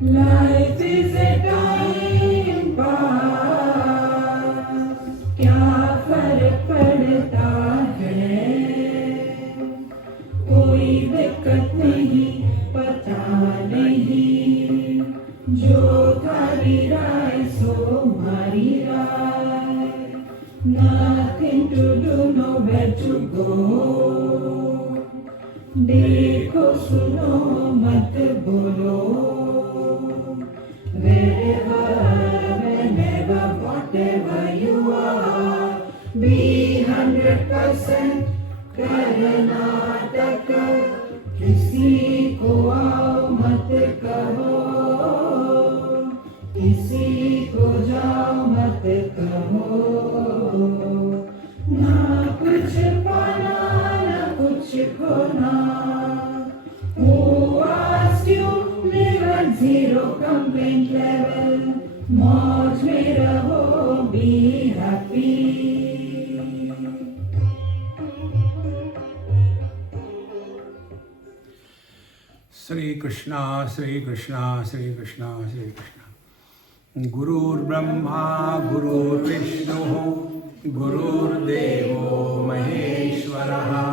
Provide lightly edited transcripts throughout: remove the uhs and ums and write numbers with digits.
Life is a time pass, क्या फर्क पड़ता है, कोई दिक्कत नहीं, पता नहीं, जो थारी राय सो हमारी राय, nothing to do, nowhere to go, देखो सुनो मत बोलो, wherever, whenever, whatever you are, be 100% Karnataka, किसी को आओ मत कहो, किसी को जाओ मत कहो, ना कुछ पाना ना कुछ खोना, who asked you, live at zero complaint level, मौज में रहो, be happy. Shri Krishna, Shri Krishna, Shri Krishna, Shri Krishna. Gurur Brahma, Gurur Vishnu, Gurur Devo Maheshwaraha,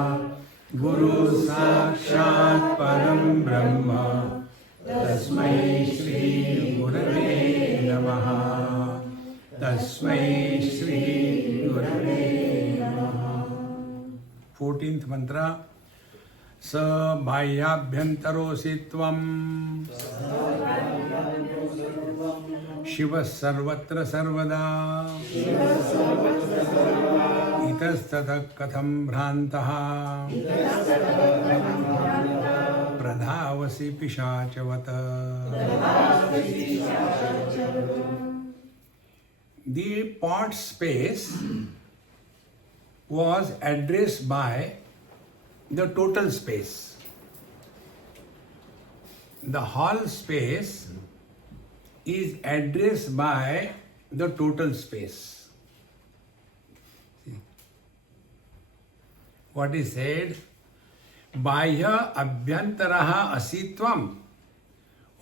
Guru Sakshat Param Brahma, Tasmai Shri Gurave Namaha, Tasmai Shri Gurave Namaha. 14th mantra. स बाह्याभ्यन्तरोऽसि त्वं शिवः सर्वत्र सर्वदा इतस्ततः कथं भ्रान्तः प्रधावसि पिशाचवत्. The pot space was addressed by the total space. The hall space is addressed by the total space. See? What is said? Bahya abhyantaraha asitvam.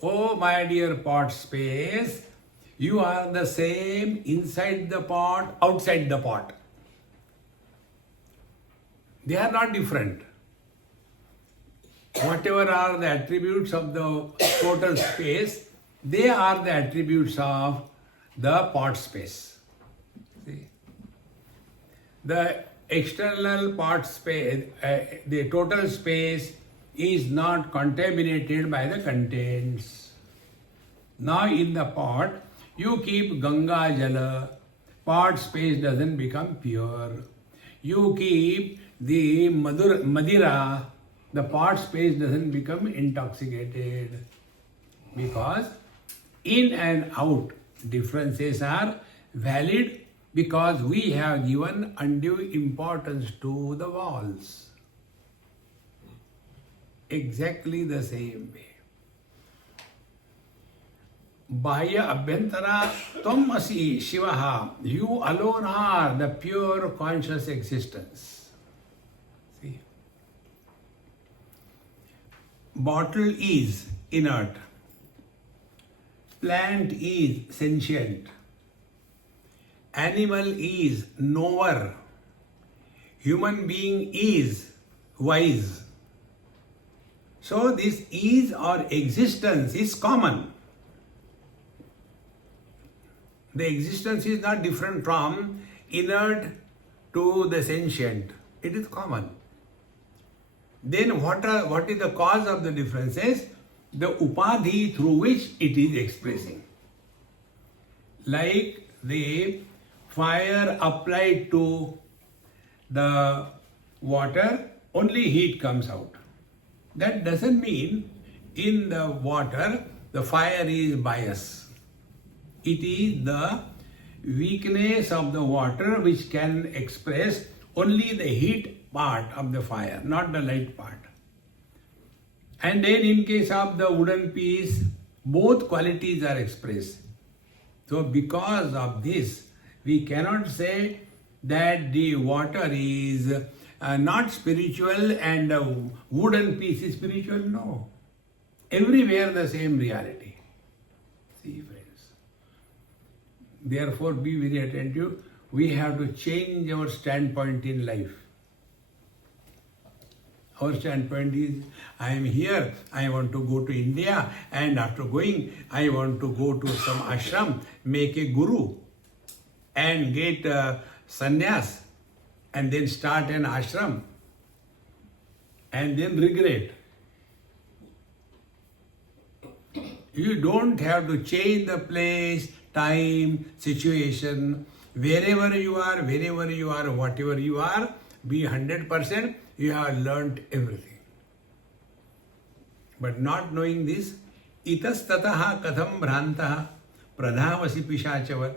Oh my dear pot space, you are the same inside the pot, outside the pot. They are not different. Whatever are the attributes of the total space, they are the attributes of the pot space. See? The external pot space, the total space is not contaminated by the contents. Now in the pot, you keep Ganga Jala, pot space doesn't become pure. You keep the Madira, the pot space doesn't become intoxicated, because in and out differences are valid, because we have given undue importance to the walls. Exactly the same way. Bahya abhyantara tvam asi shivaha. You alone are the pure conscious existence. Bottle is inert, plant is sentient, animal is knower, human being is wise. So this is or existence is common. The existence is not different from inert to the sentient. It is common. Then what is the cause of the differences? The upadhi through which it is expressing. Like the fire applied to the water, only heat comes out. That doesn't mean in the water the fire is bias. It is the weakness of the water which can express only the heat part of the fire, not the light part. And then in case of the wooden piece, both qualities are expressed. So because of this, we cannot say that the water is not spiritual and a wooden piece is spiritual. No. Everywhere the same reality. See, friends. Therefore, be very attentive. We have to change our standpoint in life. Our standpoint is, I am here, I want to go to India, and after going, I want to go to some ashram, make a guru, and get sannyas, and then start an ashram, and then regret. You don't have to change the place, time, situation. Wherever you are, whatever you are, be 100%, you have learnt everything. But not knowing this, itastataha katham bhrantaha pradhavasi pishachavat.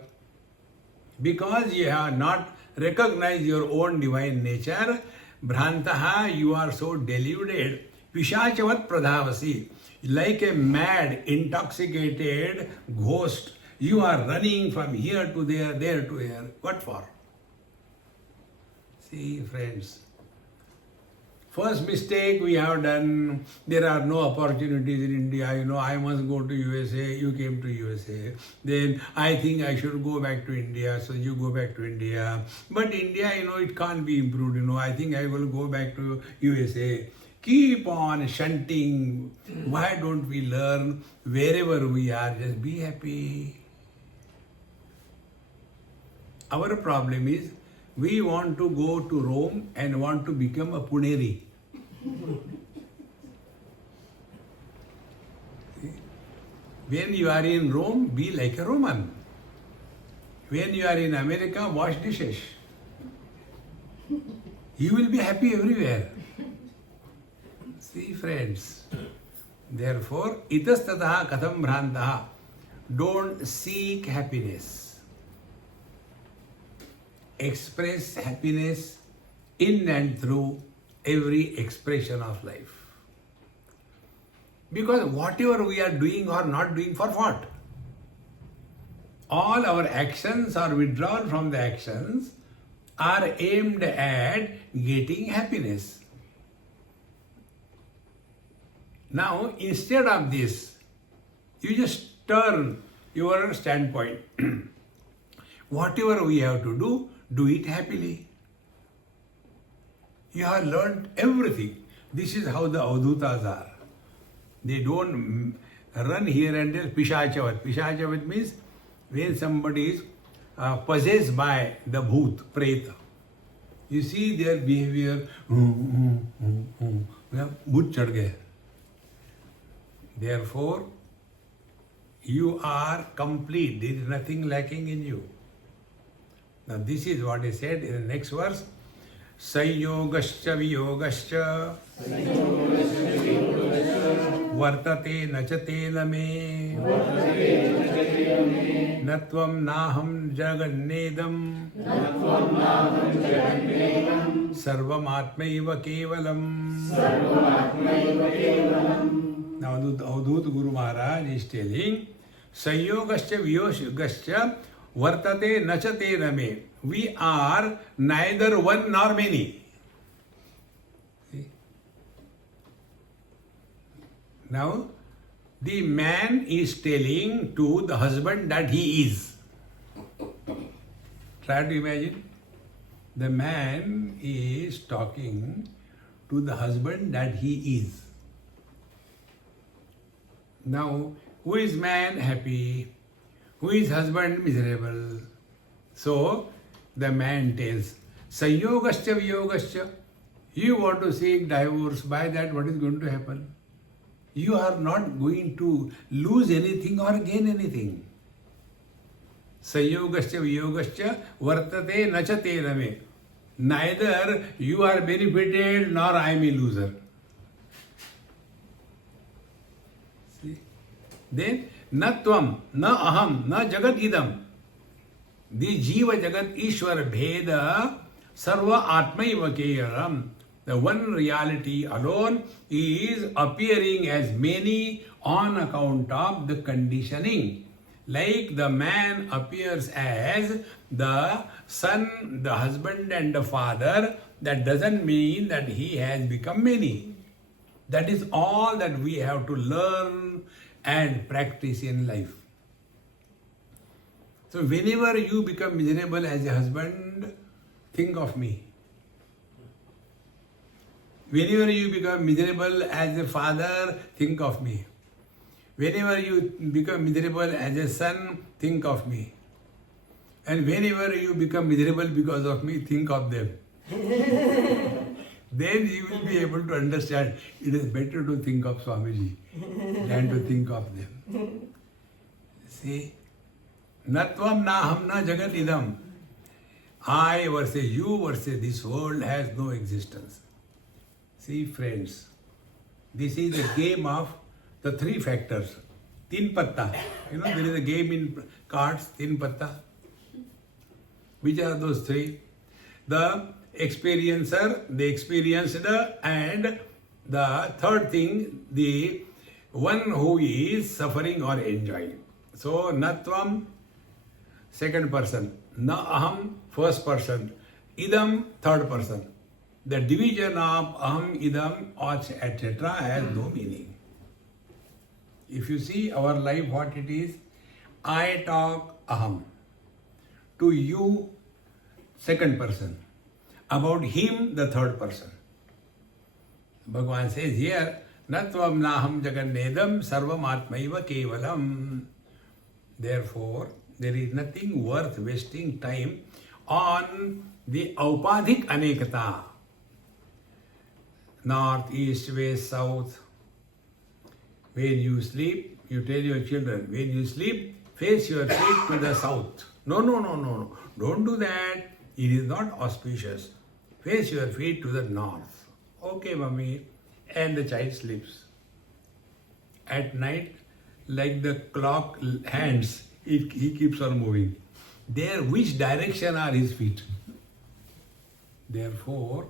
Because you have not recognized your own divine nature, bhrantaha, you are so deluded, pishachavat pradhavasi. Like a mad, intoxicated ghost, you are running from here to there, there to here. What for? See, friends, first mistake we have done, there are no opportunities in India, I must go to USA, you came to USA. Then I think I should go back to India, so you go back to India. But India, it can't be improved, I think I will go back to USA. Keep on shunting. Why don't we learn wherever we are, just be happy. Our problem is, we want to go to Rome and want to become a Puneri. When you are in Rome, be like a Roman. When you are in America, wash dishes. You will be happy everywhere. See, friends. Therefore, itastataha katham bhrantaha. Don't seek happiness. Express happiness in and through every expression of life. Because whatever we are doing or not doing, for what? All our actions or withdrawal from the actions are aimed at getting happiness. Now, instead of this, you just turn your standpoint. Whatever we have to do it happily. You have learned everything. This is how the Avadhootas are. They don't run here and there. Pishachavat. Pishachavat means when somebody is possessed by the bhoot, preta. You see their behavior. Bhoot chad gaya. Therefore, you are complete. There is nothing lacking in you. Now this is what is said in the next verse. Sanyogascha viyogascha vartate nachate name natvam naham jagannedam sarvam atmaiva kevalam. Now Avadhoot Guru Maharaj is telling Sanyogascha viyogascha vartate nachate name. We are neither one nor many. See? Now, the man is telling to the husband that he is. Try to imagine. The man is talking to the husband that he is. Now, who is man? Happy. Who is husband? Miserable. So, the man tells, Sanyogascha viyogascha. You want to seek divorce, by that what is going to happen? You are not going to lose anything or gain anything. Sanyogascha viyogascha vartate nachate name. Neither you are benefited nor I am a loser. See? Then, na tvam, na aham, na jagat idam. The Jiva Jagat Ishwar Bheda Sarva Atmaiva Kevalam. The one reality alone is appearing as many on account of the conditioning. Like the man appears as the son, the husband and the father, that doesn't mean that he has become many. That is all that we have to learn and practice in life. So whenever you become miserable as a husband, think of me. Whenever you become miserable as a father, think of me. Whenever you become miserable as a son, think of me. And whenever you become miserable because of me, think of them. Then you will be able to understand it is better to think of Swamiji than to think of them. See? Natvam naham na jagat idam. I versus you versus this world has no existence. See friends, this is the game of the three factors. Tin patta. You know, there is a game in cards, tin patta. Which are those three? The experiencer, the experienced, and the third thing, the one who is suffering or enjoying. So, natvam, second person. Na aham, first person. Idam, third person. The division of aham, idam, etc. has no meaning. If you see our life, what it is, I talk aham. To you, second person. About him, the third person. Bhagavan says here, Natvam naham jagannedam sarvam atmaiva kevalam. Therefore, there is nothing worth wasting time on the aupadhik anekata. North, east, west, south. When you sleep, you tell your children, when you sleep, face your feet to the south. No. Don't do that. It is not auspicious. Face your feet to the north. Okay, mummy. And the child sleeps. At night, like the clock hands, he keeps on moving. There, which direction are his feet? Therefore,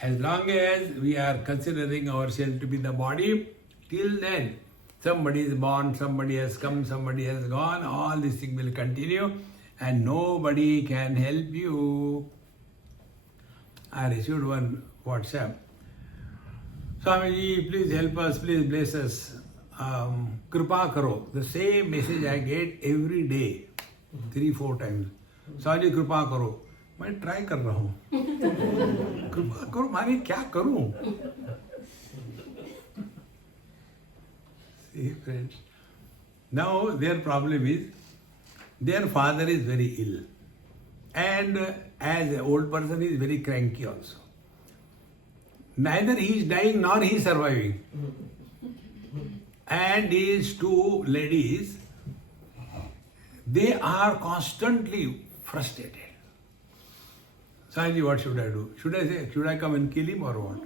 as long as we are considering ourselves to be the body, till then, somebody is born, somebody has come, somebody has gone, all this thing will continue and nobody can help you. I received one WhatsApp. Swamiji, please help us, please bless us. Kripa karo. The same message I get every day, 3-4 times. Swamiji, kripa karo. मैं try कर रहा हूँ. कृपा करो, मारे क्या करूँ? See friends, now their problem is their father is very ill and as an old person he is very cranky also. Neither he is dying nor he is surviving. And these two ladies, they are constantly frustrated. Swamiji, what should I do? Should I come and kill him or what?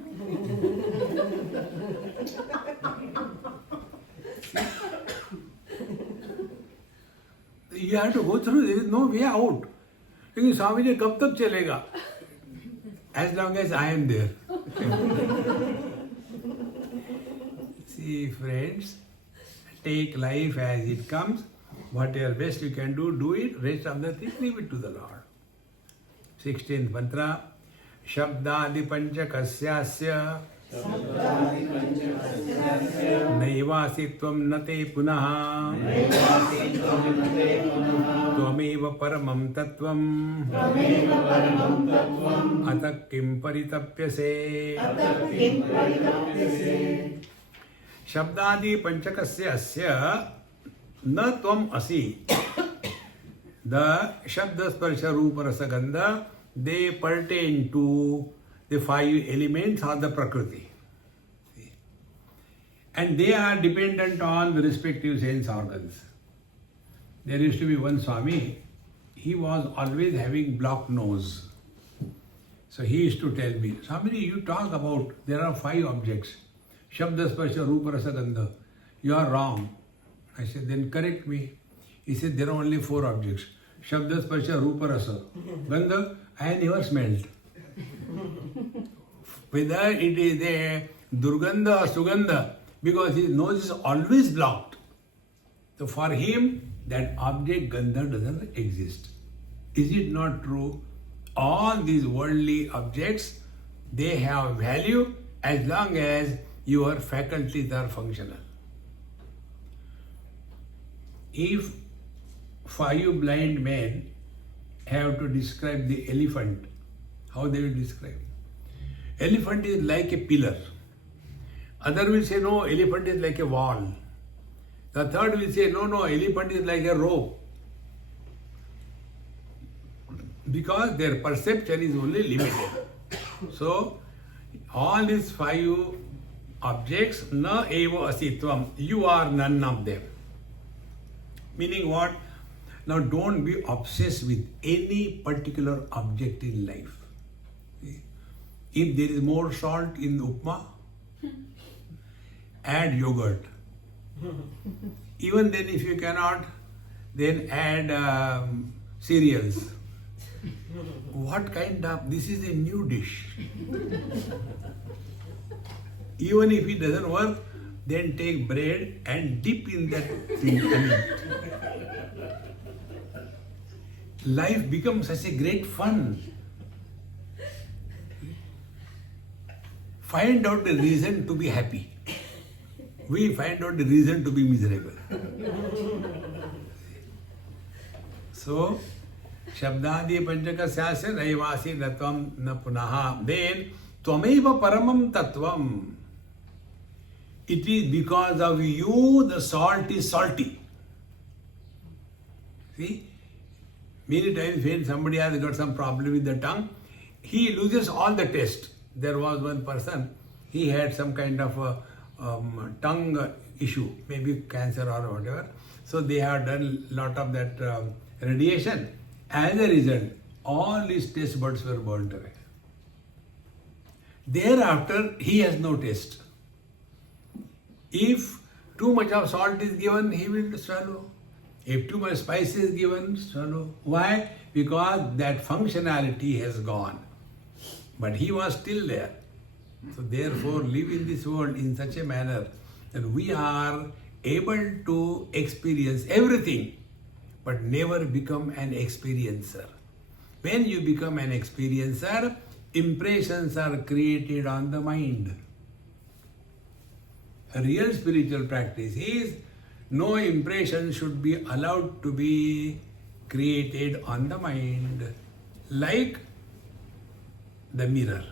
You have to go through, there is no way out. लेकिन स्वामी जी कब तक चलेगा? As long as I am there. See friends, take life as it comes. Whatever best you can do it. Rest of the things, leave it to the Lord. 16th mantra. Shabdadi panchakasyasya नैवासित्वं न ते पुनः त्वमेव परमं तत्त्वं अतः किं परितप्यसे. शब्दादि पंचकस्य अस्य न त्वम् असि. The Shabda Sparsha Rupa Rasa Gandha, they pertain to the 5 elements of the Prakriti. And they are dependent on the respective sense organs. There used to be one Swami, he was always having blocked nose. So he used to tell me, Swamiji, you talk about there are 5 objects. Shabda Sparsha Rupa Rasa Gandha. You are wrong. I said, then correct me. He said, there are only 4 objects. Shabda Sparsha Rupa Rasa Gandha, I never smelled. Whether it is a Durgandha or Sugandha, because his nose is always blocked. So for him, that object Gandha doesn't exist. Is it not true? All these worldly objects, they have value as long as your faculties are functional. If 5 blind men have to describe the elephant, how they will describe? Elephant is like a pillar. Other will say, no, elephant is like a wall. The third will say, no, elephant is like a rope. Because their perception is only limited. So, all these 5 objects, na eva asitvam, you are none of them. Meaning what? Now don't be obsessed with any particular object in life. If there is more salt in upma, add yogurt. Even then if you cannot, then add cereals. What kind of, this is a new dish. Even if it doesn't work, then take bread and dip in that thing and eat. Life becomes such a great fun. Find out the reason to be happy. We find out the reason to be miserable. So, Shabdadi Panchaka Sasya Naivasi Natvam Na Punaha. Then, Tvameva Paramam Tattvam. It is because of you the salt is salty. See? Many times when somebody has got some problem with the tongue, he loses all the taste. There was one person, he had some kind of a tongue issue, maybe cancer or whatever. So they have done a lot of that radiation. As a result, all his taste buds were burnt away. Thereafter, he has no taste. If too much of salt is given, he will swallow. If too much spice is given, swallow. Why? Because that functionality has gone. But he was still there. So therefore, live in this world in such a manner that we are able to experience everything, but never become an experiencer. When you become an experiencer, impressions are created on the mind. A real spiritual practice is no impression should be allowed to be created on the mind, like the mirror.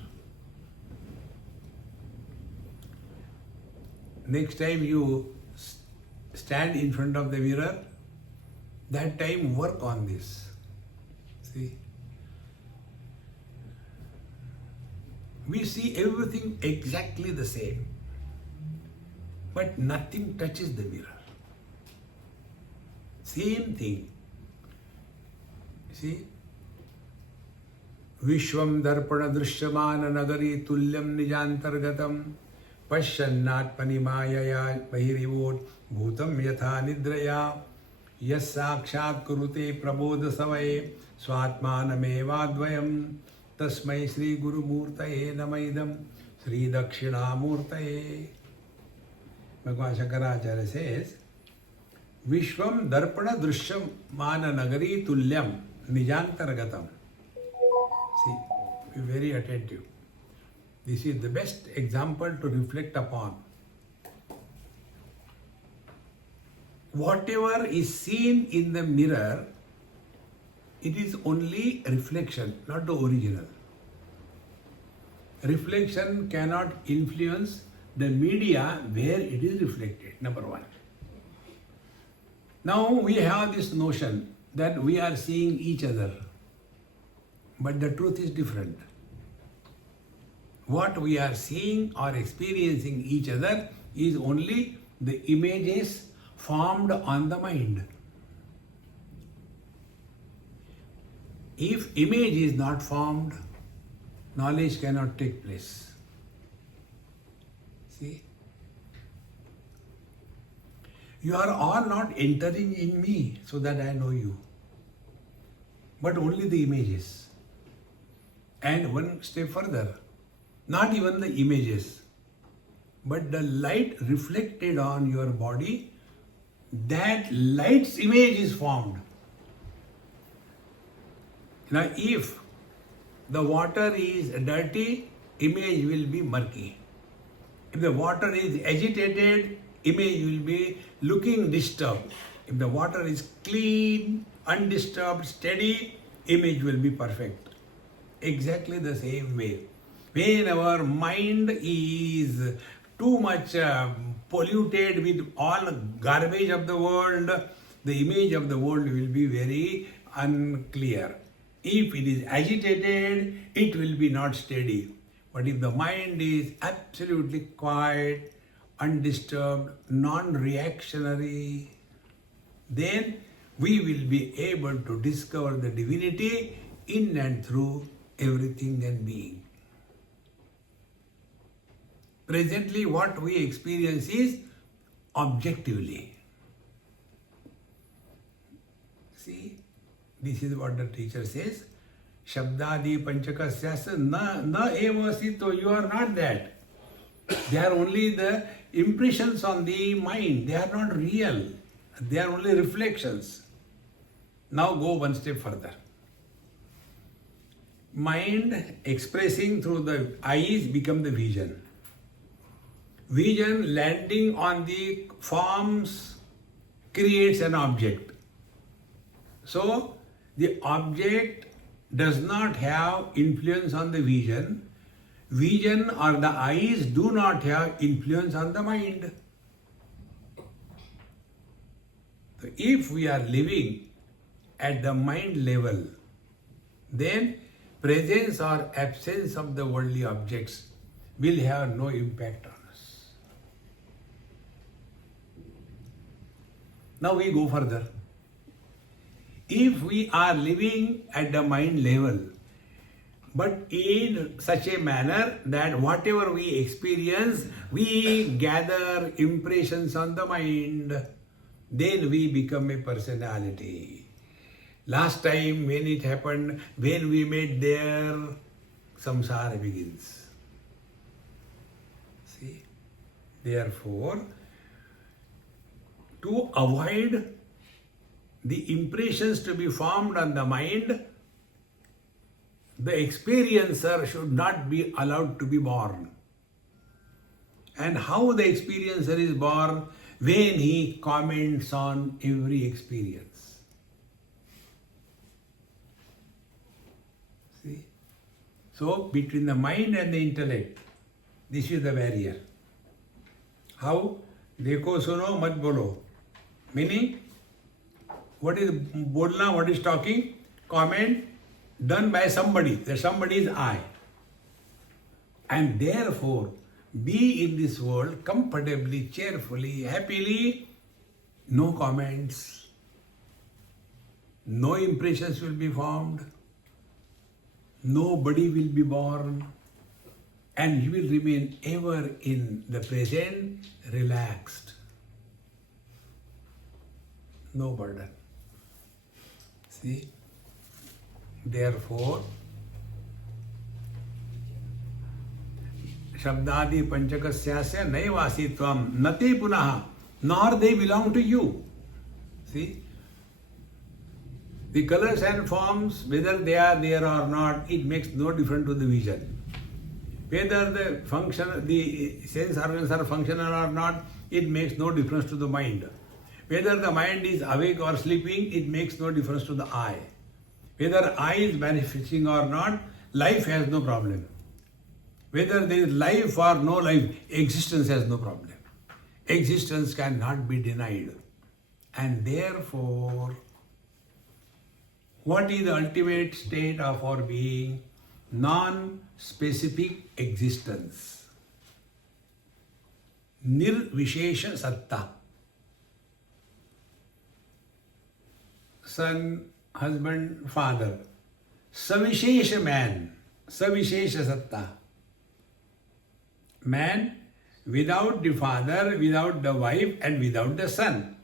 Next time you stand in front of the mirror, that time work on this. See? We see everything exactly the same, but nothing touches the mirror. Same thing. See? Vishwam darpana drishyamana nagari tulyam nijantargatam pashyannatmani mayaya bahirivot bhutam yatha nidraya yas sakshat kurute prabodha savaye swatmanamevadvayam tasmai Sri Guru Murtaye Namaidam Sri Dakshina Murtaye. Bhagavan Shankaracharya says, Vishwam darpana drishyam mana nagari tulyam nijantargatam. See, be very attentive. This is the best example to reflect upon. Whatever is seen in the mirror, it is only reflection, not the original. Reflection cannot influence the media where it is reflected, number one. Now we have this notion that we are seeing each other, but the truth is different. What we are seeing or experiencing each other is only the images formed on the mind. If image is not formed, knowledge cannot take place. See? You are all not entering in me so that I know you, but only the images. And one step further, not even the images, but the light reflected on your body that light's image is formed. Now, if the water is dirty, image will be murky. If the water is agitated, image will be looking disturbed. If the water is clean, undisturbed, steady, image will be perfect. Exactly the same way. When our mind is too much polluted with all garbage of the world, the image of the world will be very unclear. If it is agitated, it will be not steady. But if the mind is absolutely quiet, undisturbed, non-reactionary, then we will be able to discover the divinity in and through everything and being. Presently, what we experience is objectively. See, this is what the teacher says. Shabdadi panchakasyasa na eva sito. You are not that. They are only the impressions on the mind. They are not real. They are only reflections. Now go one step further. Mind expressing through the eyes become the vision. Vision landing on the forms creates an object. So the object does not have influence on the vision. Vision or the eyes do not have influence on the mind. So if we are living at the mind level, then presence or absence of the worldly objects will have no impact on us. Now we go further. If we are living at the mind level, but in such a manner that whatever we experience, we gather impressions on the mind, then we become a personality. Last time when it happened, when we met there, samsara begins. See? Therefore, to avoid the impressions to be formed on the mind, the experiencer should not be allowed to be born. And how the experiencer is born? When he comments on every experience. See? So, between the mind and the intellect, this is the barrier. How? Dekho suno mat bolo. Meaning, what is bolna, what is talking? Comment done by somebody. That somebody is I. And therefore, be in this world comfortably, cheerfully, happily, no comments, no impressions will be formed, nobody will be born, and you will remain ever in the present, relaxed. No burden. See? Therefore, Shabdadi panchakasyasya naivasitvam nate punaha, nor they belong to you. See? The colors and forms, whether they are there or not, it makes no difference to the vision. Whether the sense organs are functional or not, it makes no difference to the mind. Whether the mind is awake or sleeping, it makes no difference to the eye. Whether eye is manifesting or not, life has no problem. Whether there is life or no life, existence has no problem. Existence cannot be denied. And therefore, what is the ultimate state of our being? Non-specific existence. Nirvishesha satta. Son, husband, father. Savishesha man. Savishesha satta. Man without the father, without the wife and without the son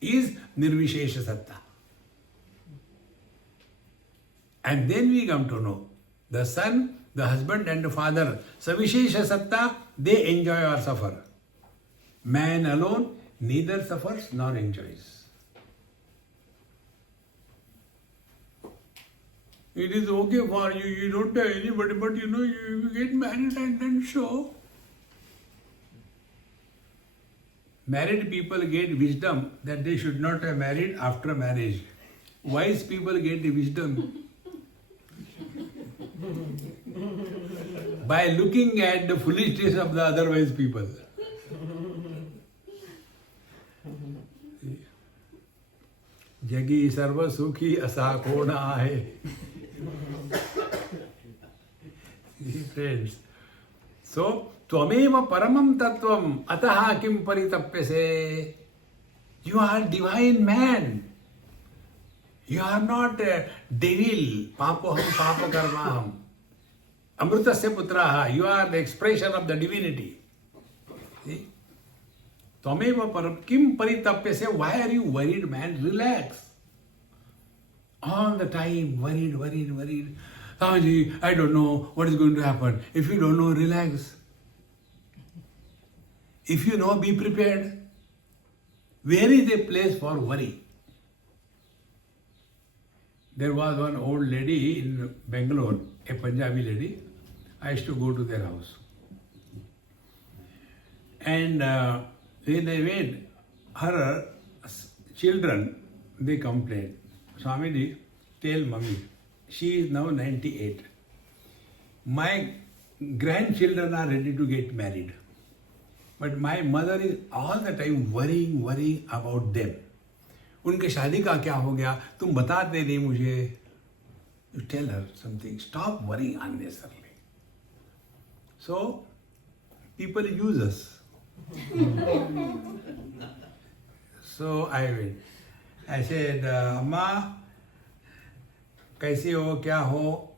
is nirvishesha satta. And then we come to know the son, the husband and the father, savishesha satta, they enjoy or suffer. Man alone neither suffers nor enjoys. It is okay for you, you don't have anybody, but you get married and then show. Married people get wisdom that they should not have married after marriage. Wise people get the wisdom by looking at the foolishness of the otherwise people. Jagi sarva sukhi asa kona hai. Friends. So, Tvameva paramam tattvam ataha kim paritapyase. You are divine man. You are not a devil. Papoham papakarmaham. Amrutasya putraha. You are the expression of the divinity. See? Tvameva param kim paritapyase. Why are you worried, man? Relax. All the time worried. Swamiji, I don't know what is going to happen. If you don't know, relax. If you know, be prepared. Where is a place for worry? There was one old lady in Bangalore, a Punjabi lady. I used to go to their house. And when I went, her children, they complained. Swamiji, tell mommy, she is now 98. My grandchildren are ready to get married. But my mother is all the time worrying about them. उनके शादी का क्या हो गया? तुम बताते नहीं मुझे. You tell her something. Stop worrying unnecessarily. So, people use us. So I went. I said, Amma, कैसी हो, क्या हो?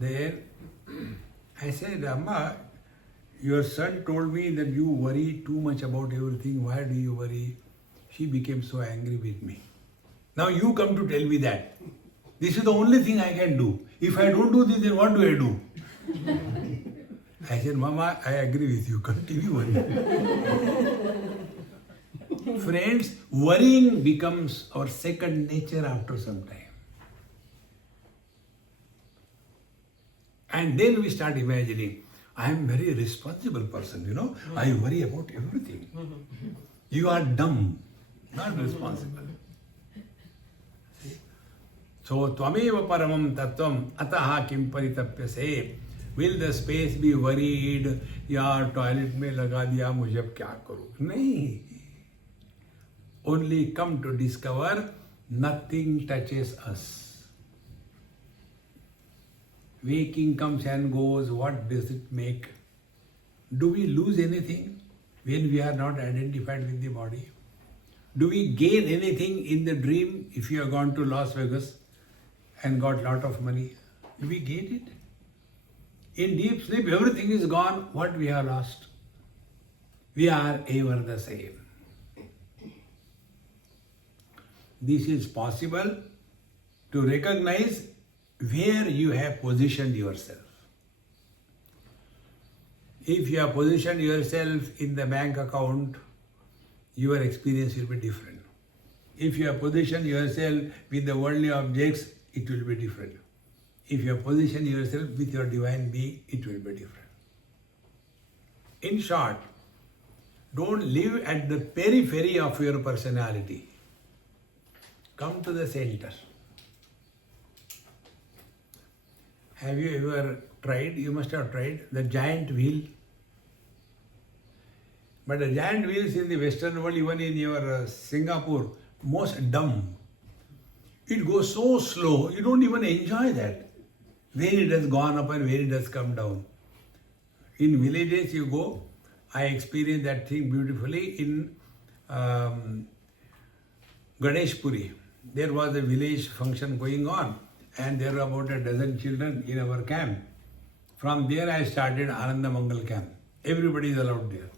Then I said, Amma, your son told me that you worry too much about everything. Why do you worry? She became so angry with me. Now you come to tell me that. This is the only thing I can do. If I don't do this, then what do I do? I said, Mama, I agree with you. Continue worrying. Friends, worrying becomes our second nature after some time. And then we start imagining, I am a very responsible person, I worry about everything. You are dumb, not responsible. So, Tvameva paramam tattvam ataha kim paritapyase. Will the space be worried? यार toilet में लगा दिया, मुझे अब क्या करूं? नहीं. Only come to discover nothing touches us. Waking comes and goes, what does it make? Do we lose anything when we are not identified with the body? Do we gain anything in the dream if you have gone to Las Vegas and got lot of money? Do we gain it? In deep sleep, everything is gone. What we have lost? We are ever the same. This is possible to recognize where you have positioned yourself. If you have positioned yourself in the bank account, your experience will be different. If you have positioned yourself with the worldly objects, it will be different. If you have positioned yourself with your divine being, it will be different. In short, don't live at the periphery of your personality. Come to the center. Have you ever tried? You must have tried the giant wheel. But the giant wheels in the Western world, even in your Singapore, most dumb. It goes so slow, you don't even enjoy that. When it has gone up and when it has come down. In villages you go, I experienced that thing beautifully in Ganesh Puri. There was a village function going on and there were about a dozen children in our camp. From there I started Ananda Mangal camp. Everybody is allowed there.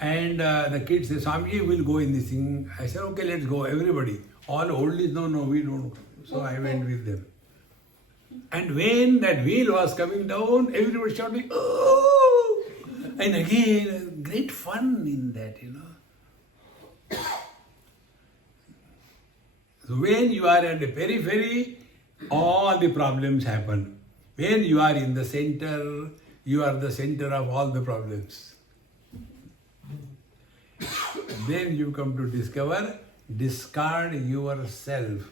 And the kids say, Swamiji, we'll go in this thing. I said, okay, let's go, everybody. All oldies, no, we don't. So I went with them. And when that wheel was coming down, everybody shouting, oh! And again, great fun in that, So when you are at the periphery, all the problems happen. When you are in the center, you are the center of all the problems. Then you come to discover, discard yourself.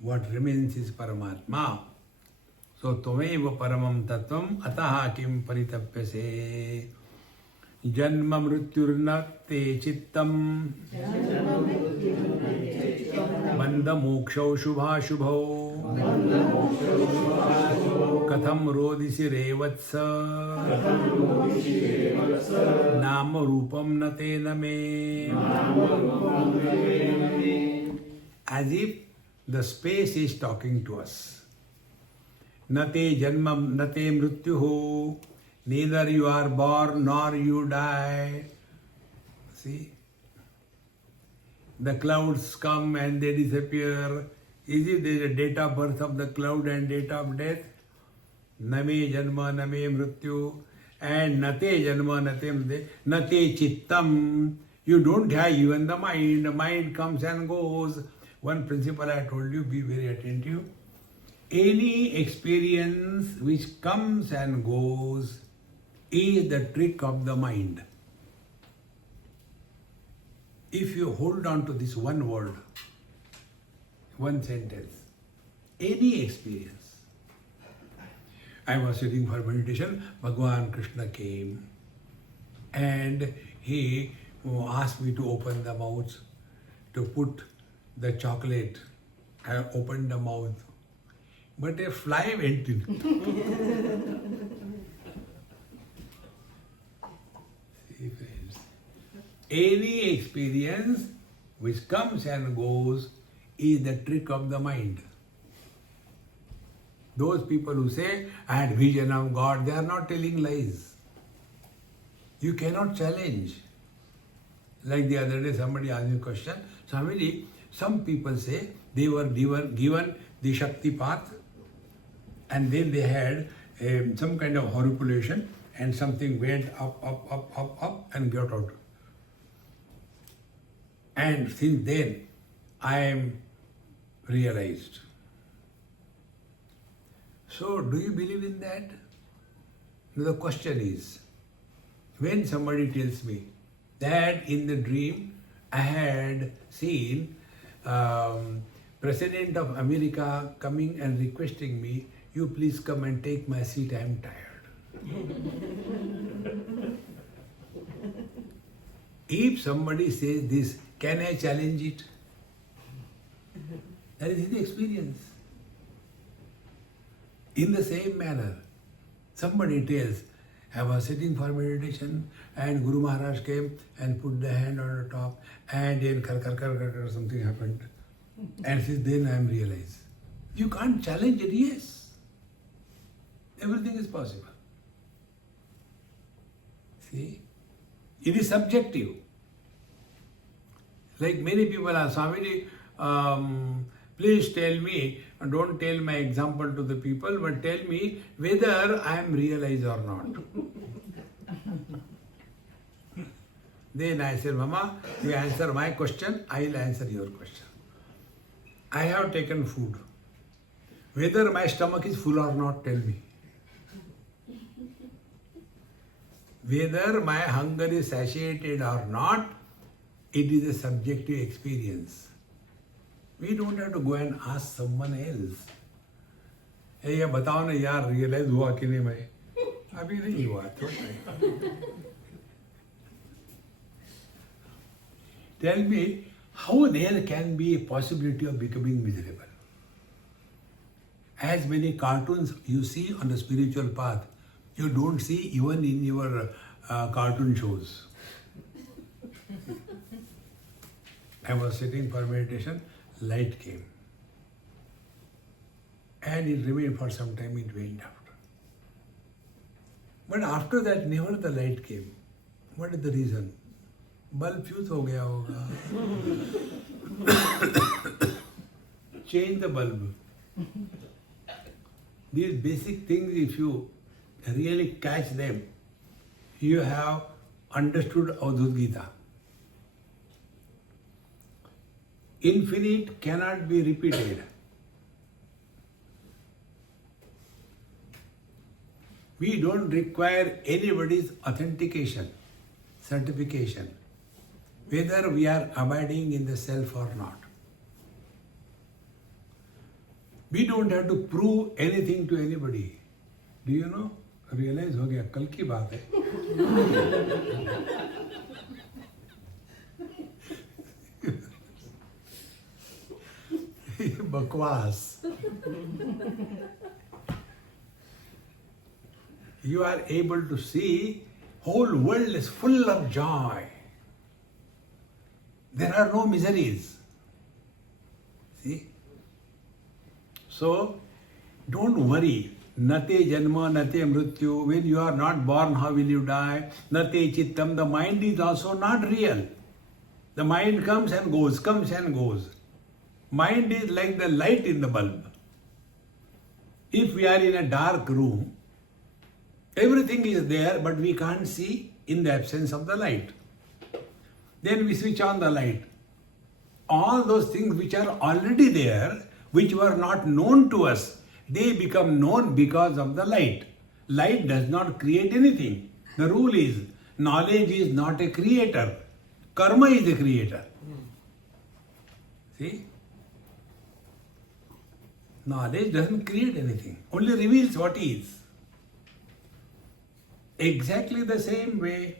What remains is Paramatma. So, Tvameva Paramam Tattvam Ataha Kim Paritapyase Janma Mrityurna Te Chittam Bandha Mokshau Shubha Shubhau Katham Rodisi Revatsa Nama Rupam Nate Name. As if the space is talking to us. Nate Janmam Nate Mrityuhu. Neither you are born nor you die. See? The clouds come and they disappear. Is it there a date of birth of the cloud and date of death? Name Janma, Name Mrityu. And Nate Janma, Nate Chittam. You don't have even the mind. The mind comes and goes. One principle I told you, be very attentive. Any experience which comes and goes is the trick of the mind. If you hold on to this one word, one sentence, any experience. I was sitting for meditation, Bhagavan Krishna came and he asked me to open the mouth to put the chocolate. I opened the mouth, but a fly went in. See, friends, any experience which comes and goes is the trick of the mind. Those people who say, I had vision of God, they are not telling lies. You cannot challenge. Like the other day, somebody asked me a question, Swamiji, some people say they were given the Shakti path and then they had some kind of horripilation and something went up and got out. And since then, I am realized. So, do you believe in that? The question is, when somebody tells me that in the dream I had seen President of America coming and requesting me, you please come and take my seat, I am tired. If somebody says this, can I challenge it? That is his experience. In the same manner, somebody tells, I was sitting for meditation and Guru Maharaj came and put the hand on the top and then something happened. And since then I am realized. You can't challenge it, yes. Everything is possible. See? It is subjective. Like many people are, Swamiji, please tell me, don't tell my example to the people, but tell me whether I am realized or not. Then I said, Mama, you answer my question, I will answer your question. I have taken food. Whether my stomach is full or not, tell me. Whether my hunger is satiated or not, it is a subjective experience. We don't have to go and ask someone else. Hey, ये बताओ ना यार realize हुआ कि नहीं मैं? अभी नहीं हुआ थोड़ा. Tell me how there can be a possibility of becoming miserable. As many cartoons you see on the spiritual path, you don't see even in your cartoon shows. I was sitting for meditation, light came. And it remained for some time, it went out. But after that, never the light came. What is the reason? Bulb fuse ho gaya hoga. Change the bulb. These basic things, if you really catch them, you have understood Avadhoot Gita. infinite cannot be repeated. We don't require anybody's authentication, certification, whether we are abiding in the self or not. We don't have to prove anything to anybody. Do you know? Realize हो गया कल की बात है. बकवास. You are able to see whole world is full of joy. There are no miseries. See? So, don't worry. Nate janma, nate mrityu. When you are not born, how will you die? Nate chittam. The mind is also not real. The mind comes and goes, comes and goes. Mind is like the light in the bulb. If we are in a dark room, everything is there, but we can't see in the absence of the light. Then we switch on the light. All those things which are already there, which were not known to us, they become known because of the light. Light does not create anything. The rule is, knowledge is not a creator. Karma is a creator. See? Knowledge doesn't create anything, only reveals what is. Exactly the same way,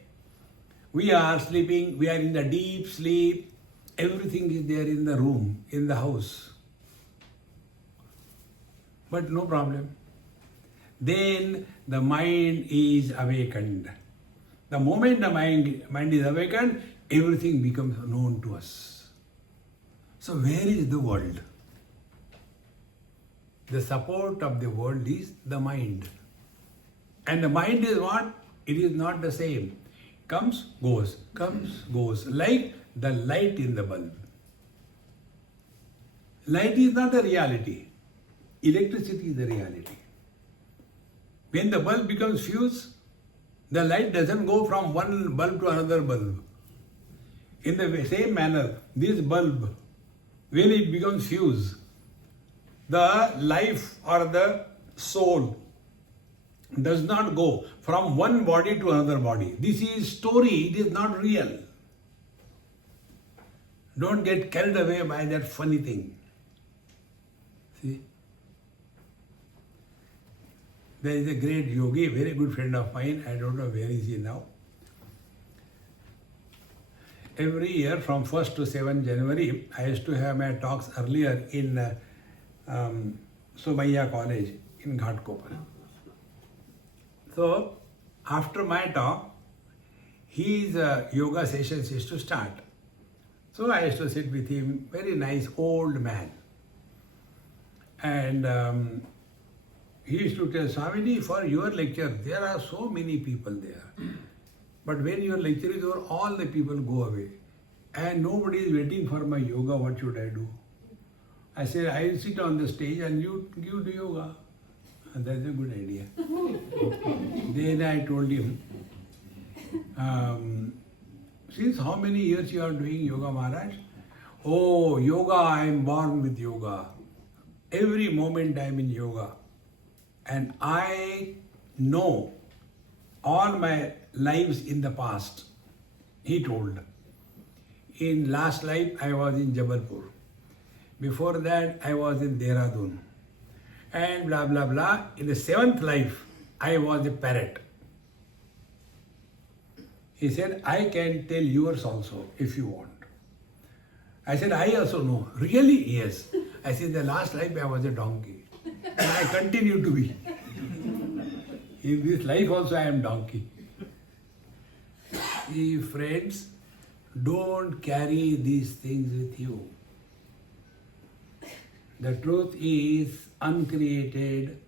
we are sleeping, we are in the deep sleep, everything is there in the room, in the house. But no problem. Then the mind is awakened. The moment the mind is awakened, everything becomes known to us. So where is the world? The support of the world is the mind. And the mind is what? It is not the same. Comes, goes, like the light in the bulb. Light is not the reality. Electricity is the reality. When the bulb becomes fused, the light doesn't go from one bulb to another bulb. In the same manner, this bulb, when it becomes fused, the life or the soul does not go from one body to another body. This is story, it is not real. Don't get carried away by that funny thing. See? There is a great yogi, very good friend of mine, I don't know where is he now. Every year from 1st to 7th January, I used to have my talks earlier in Swamiji College in Ghatkopar. So, after my talk, his yoga sessions used to start. So I used to sit with him, very nice old man. And he used to tell, Swamiji, for your lecture, there are so many people there. But when your lecture is over, all the people go away. And nobody is waiting for my yoga, what should I do? I said, I will sit on the stage and you do yoga. And that's a good idea. Then I told him, since how many years you are doing yoga, Maharaj? Oh, yoga, I am born with yoga. Every moment I am in yoga. And I know all my lives in the past. He told. In last life, I was in Jabalpur. Before that, I was in Dehradun. And blah, blah, blah. In the 7th life, I was a parrot. He said, I can tell yours also, if you want. I said, I also know. Really? Yes. I said, the last life, I was a donkey. And I continue to be. In this life also, I am donkey. See, friends, don't carry these things with you. The truth is uncreated,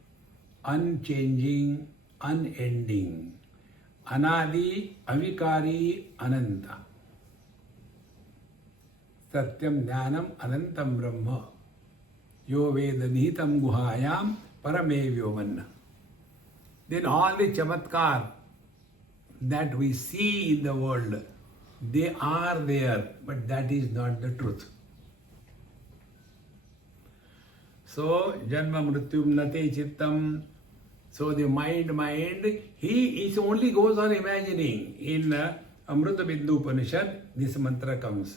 unchanging, unending. Anadi, avikari, ananta. Satyam jnanam anantam brahma. Yo veda nihitam guhayam paramevyomanna. Then all the chamatkar that we see in the world, they are there, but that is not the truth. So, janma mrityum nate chittam. So the mind, he only goes on imagining. In Amrita Bindu Upanishad, this mantra comes.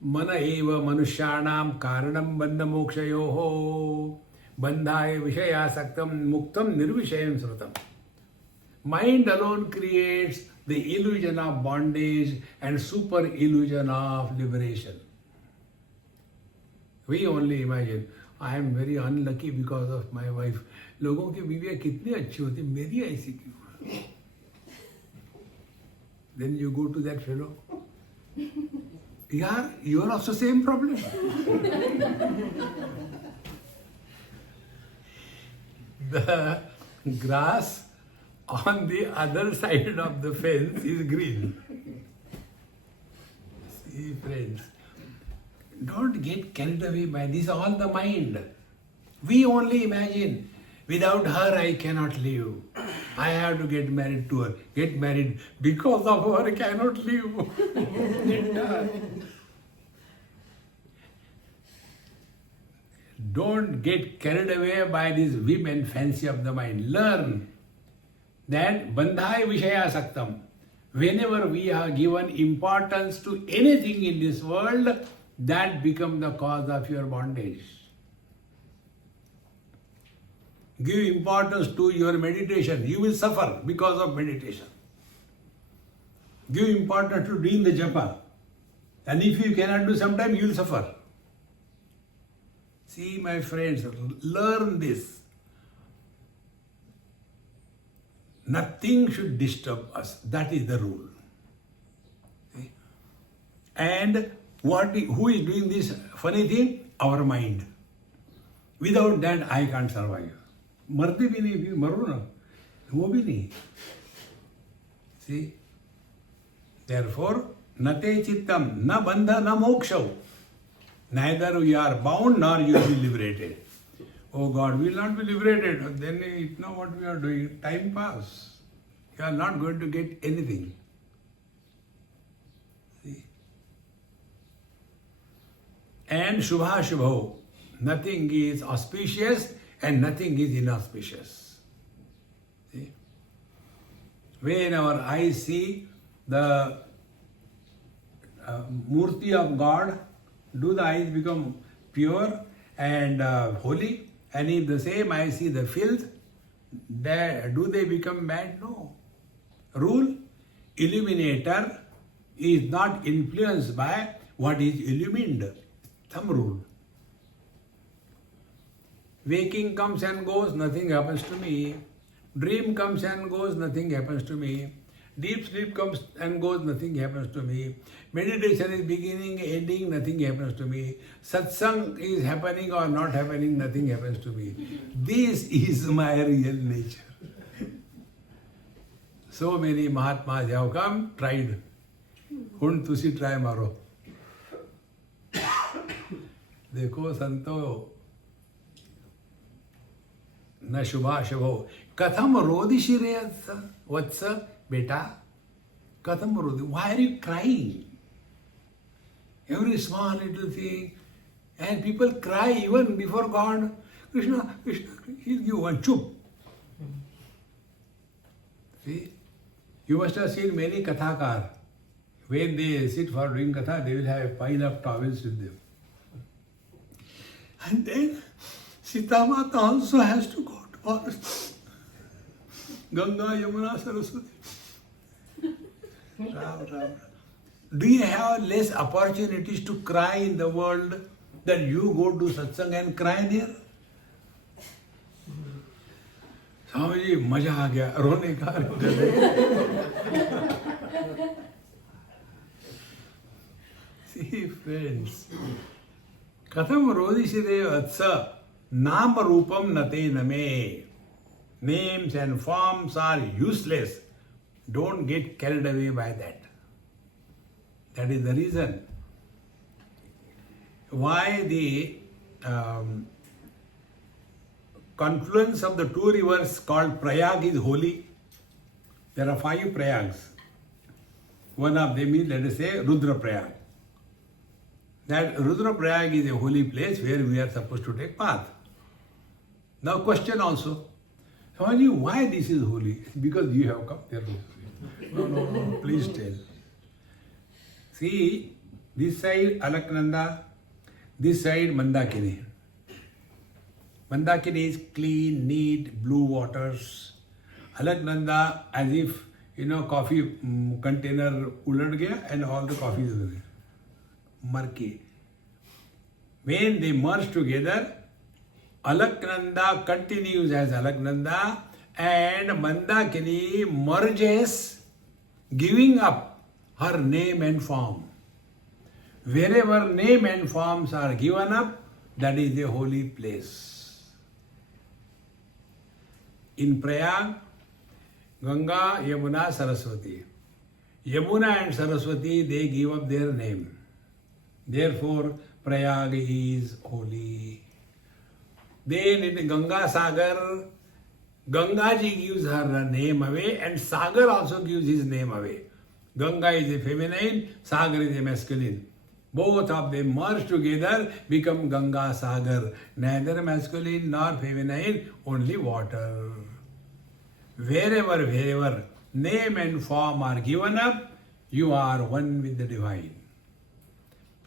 Mana eva manushyanam karanam bandha mokshayoho bandhaya vishaya saktam muktam nirvishayam srutam. Mind alone creates the illusion of bondage and super illusion of liberation. We only imagine, I am very unlucky because of my wife. लोगों की बीवियाँ कितनी अच्छी होती, मेरी ऐसी क्यों? Then you go to that fellow. Yeah, you are also same problem. The grass on the other side of the fence is green. See, friends, don't get carried away by this. All the mind. We only imagine. Without her, I cannot live. I have to get married to her. Get married because of her, I cannot live. Don't get carried away by this whim and fancy of the mind. Learn that bandhaya vishaya saktam. Whenever we are given importance to anything in this world, that becomes the cause of your bondage. Give importance to your meditation. You will suffer because of meditation. Give importance to doing the japa. And if you cannot do sometime, you will suffer. See, my friends, learn this. Nothing should disturb us. That is the rule. See? And who is doing this funny thing? Our mind. Without that, I can't survive. मरते भी नहीं, मरो ना, वो भी नहीं. See? Therefore, nate chittam, na bandha, na moksha. Neither you are bound nor you will be liberated. Oh God, we will not be liberated. Then you know what we are doing. Time pass. You are not going to get anything. See? And Shubha Shubho. Nothing is auspicious and nothing is inauspicious. See? When our eyes see the Murti of God, do the eyes become pure and holy? And if the same eye see the filth, do they become bad? No. Rule, illuminator is not influenced by what is illumined. Thumb rule. Waking comes and goes, nothing happens to me. Dream comes and goes, nothing happens to me. Deep sleep comes and goes, nothing happens to me. Meditation is beginning, ending, nothing happens to me. Satsang is happening or not happening, nothing happens to me. This is my real nature. So many Mahatmas have come, tried. Hun tusi try maro. देखो संतो न शुभा शुभो कथम रोदिषि रे वत्स बेटा कथम रोदि why are you crying every small little thing and people cry even before God. Krishna he'll give one chup. See, you must have seen many kathakar. When they sit for doing katha, they will have a pile of towels with them. And then Sita Mata also has to go to forest. Ganga, Yamuna, Saraswati. Do you have less opportunities to cry in the world that you go to satsang and cry there? Swamiji, मजा आ गया रोने का. See, friends, कथम रोदिषिरे वत्स नाम रूपम नते नमे. Names and forms are useless. Don't get carried away by that. That is the reason why the confluence of the two rivers called Prayag is holy. There are 5 Prayags. One of them is, let us say, Rudra Prayag. that Rudraprayag is a holy place where we are supposed to take path. Now question also, Swamiji, why this is holy? Because you have come there. No, please tell. See, this side Alaknanda, this side Mandakini. Mandakini is clean, neat, blue waters. Alaknanda as if, coffee container ulat gaya and all the coffee is there. Murky. When they merge together, Alaknanda continues as Alaknanda and Mandakini merges, giving up her name and form. Wherever name and forms are given up, that is a holy place. In Prayag, Ganga, Yamuna, Saraswati. Yamuna and Saraswati, they give up their name. Therefore, Prayag is holy. Then in the Ganga Sagar, Ganga ji gives her name away and Sagar also gives his name away. Ganga is a feminine, Sagar is a masculine. Both of them merge together, become Ganga Sagar. Neither masculine nor feminine, only water. Wherever name and form are given up, you are one with the divine.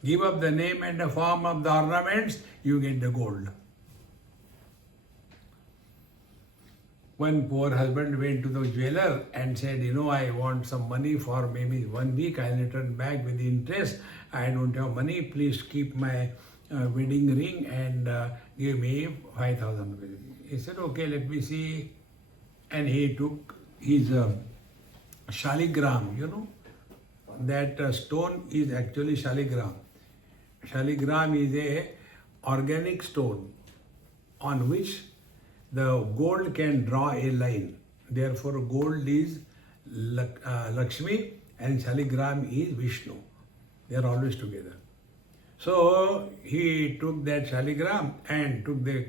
Give up the name and the form of the ornaments, you get the gold. One poor husband went to the jeweler and said, I want some money for maybe 1 week. I'll return back with interest. I don't have money. Please keep my wedding ring and give me 5,000 rupees. He said, okay, let me see. And he took his shaligram, that stone is actually shaligram. Shaligram is a organic stone on which the gold can draw a line. Therefore, gold is Lakshmi and shaligram is Vishnu. They are always together. So he took that shaligram and took the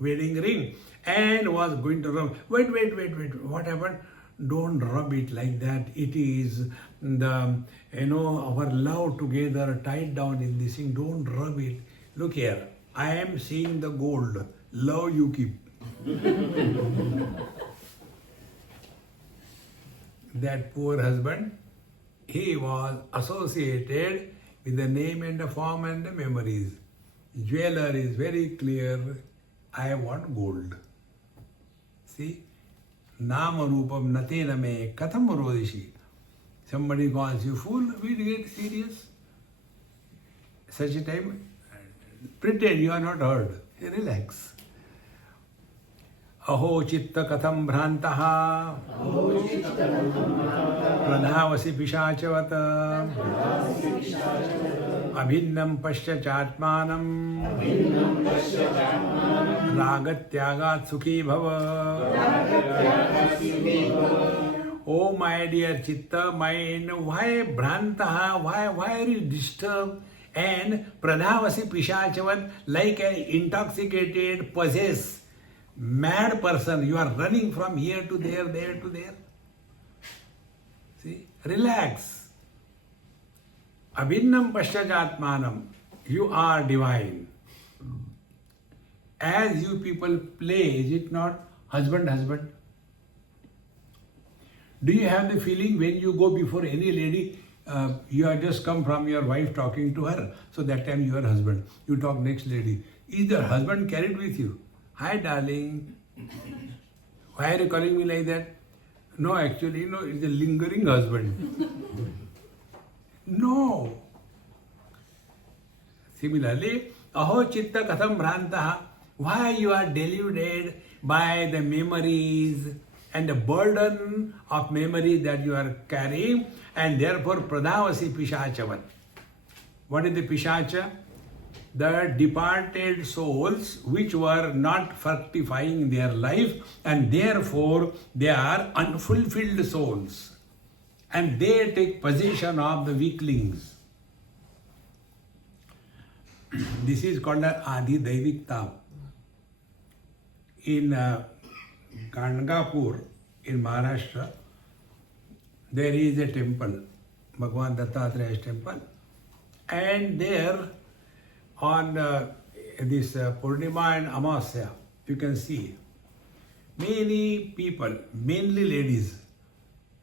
wedding ring and was going to rub. Wait. What happened? Don't rub it like that. It is the our love together tied down in this thing. Don't rub it. Look here. I am seeing the gold. Love you keep. That poor husband, he was associated with the name and the form and the memories. Jeweler is very clear. I want gold. See? Nama rupam natena me katham rodishi. Somebody calls you fool, we get serious. Such a time, pretend you are not heard. Relax. Aho chitta katham bhrantaha pradhavasi pishachavata abhinnam paschachatmanam ragatyagat sukhi bhava. Oh my dear chitta, mind, why bhrantaha, why are you disturbed? And pradhavasi pishachavat, like an intoxicated, possessed, mad person, you are running from here to there, there to there. See, relax. Abhinnam paschachatmanam, you are divine. As you people play, is it not husband? Do you have the feeling when you go before any lady, you have just come from your wife talking to her, so that time you are husband. You talk next lady. Is the husband carried with you? Hi darling, why are you calling me like that? No, actually, no, it's a lingering husband. No. Similarly, aho chitta katham bhrantaha, why you are deluded by the memories and the burden of memory that you are carrying, and therefore pradhavasi pishachavat. What is the pishacha? The departed souls which were not fructifying their life, and therefore they are unfulfilled souls, and they take possession of the weaklings. This is called an Adi Daivik Tap. In Gangapur in And there on this Purnima and Amasya, you can see many people, mainly ladies,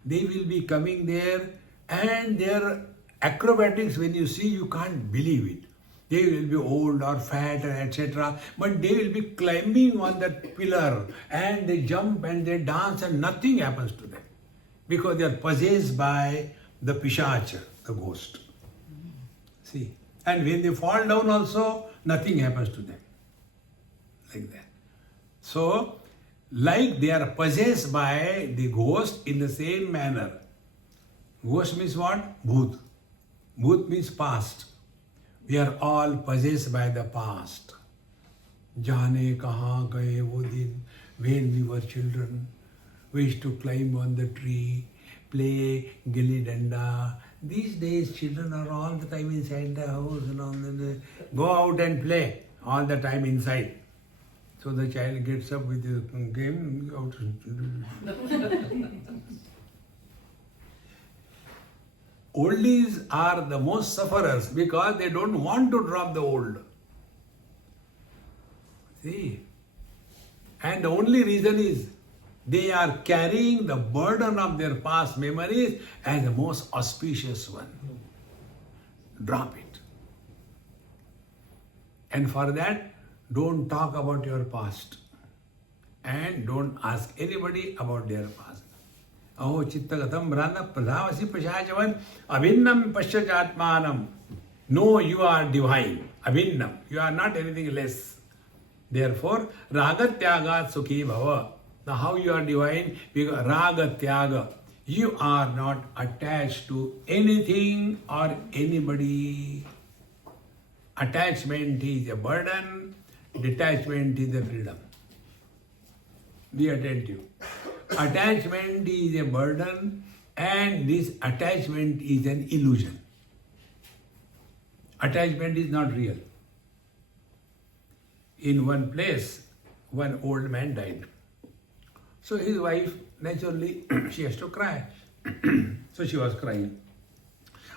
they will be coming there, and their acrobatics, when you see, you can't believe it. They will be old or fat, etc. But they will be climbing on that pillar, and they jump and they dance, and nothing happens to them because they are possessed by the Pishacha, the ghost. See, and when they fall down also, nothing happens to them. Like that. So, like they are possessed by the ghost in the same manner. Ghost means what? Bhoot. Bhoot means past. We are all possessed by the past. Jaane kahan gaye wo din, when we were children, we used to climb on the tree, play gilli danda. These days children are all the time inside the house and all go out and play all the time inside. So the child gets up with the game out. Oldies are the most sufferers because they don't want to drop the old. See? And the only reason is they are carrying the burden of their past memories as the most auspicious one. Drop it. And for that, don't talk about your past. And don't ask anybody about their past. Aho chittagatam brahna pradhavasi pashachavan abhinnam pasyachatmanam. No, you are divine. Abhinnam. You are not anything less. Therefore, ragatyagat sukhi bhava. Now how you are divine? Because ragatyaga. You are not attached to anything or anybody. Attachment is a burden. Detachment is the freedom. Be attentive. Attachment is a burden, and this attachment is an illusion. Attachment is not real. In one place, one old man died. So his wife, naturally, she has to cry. So she was crying.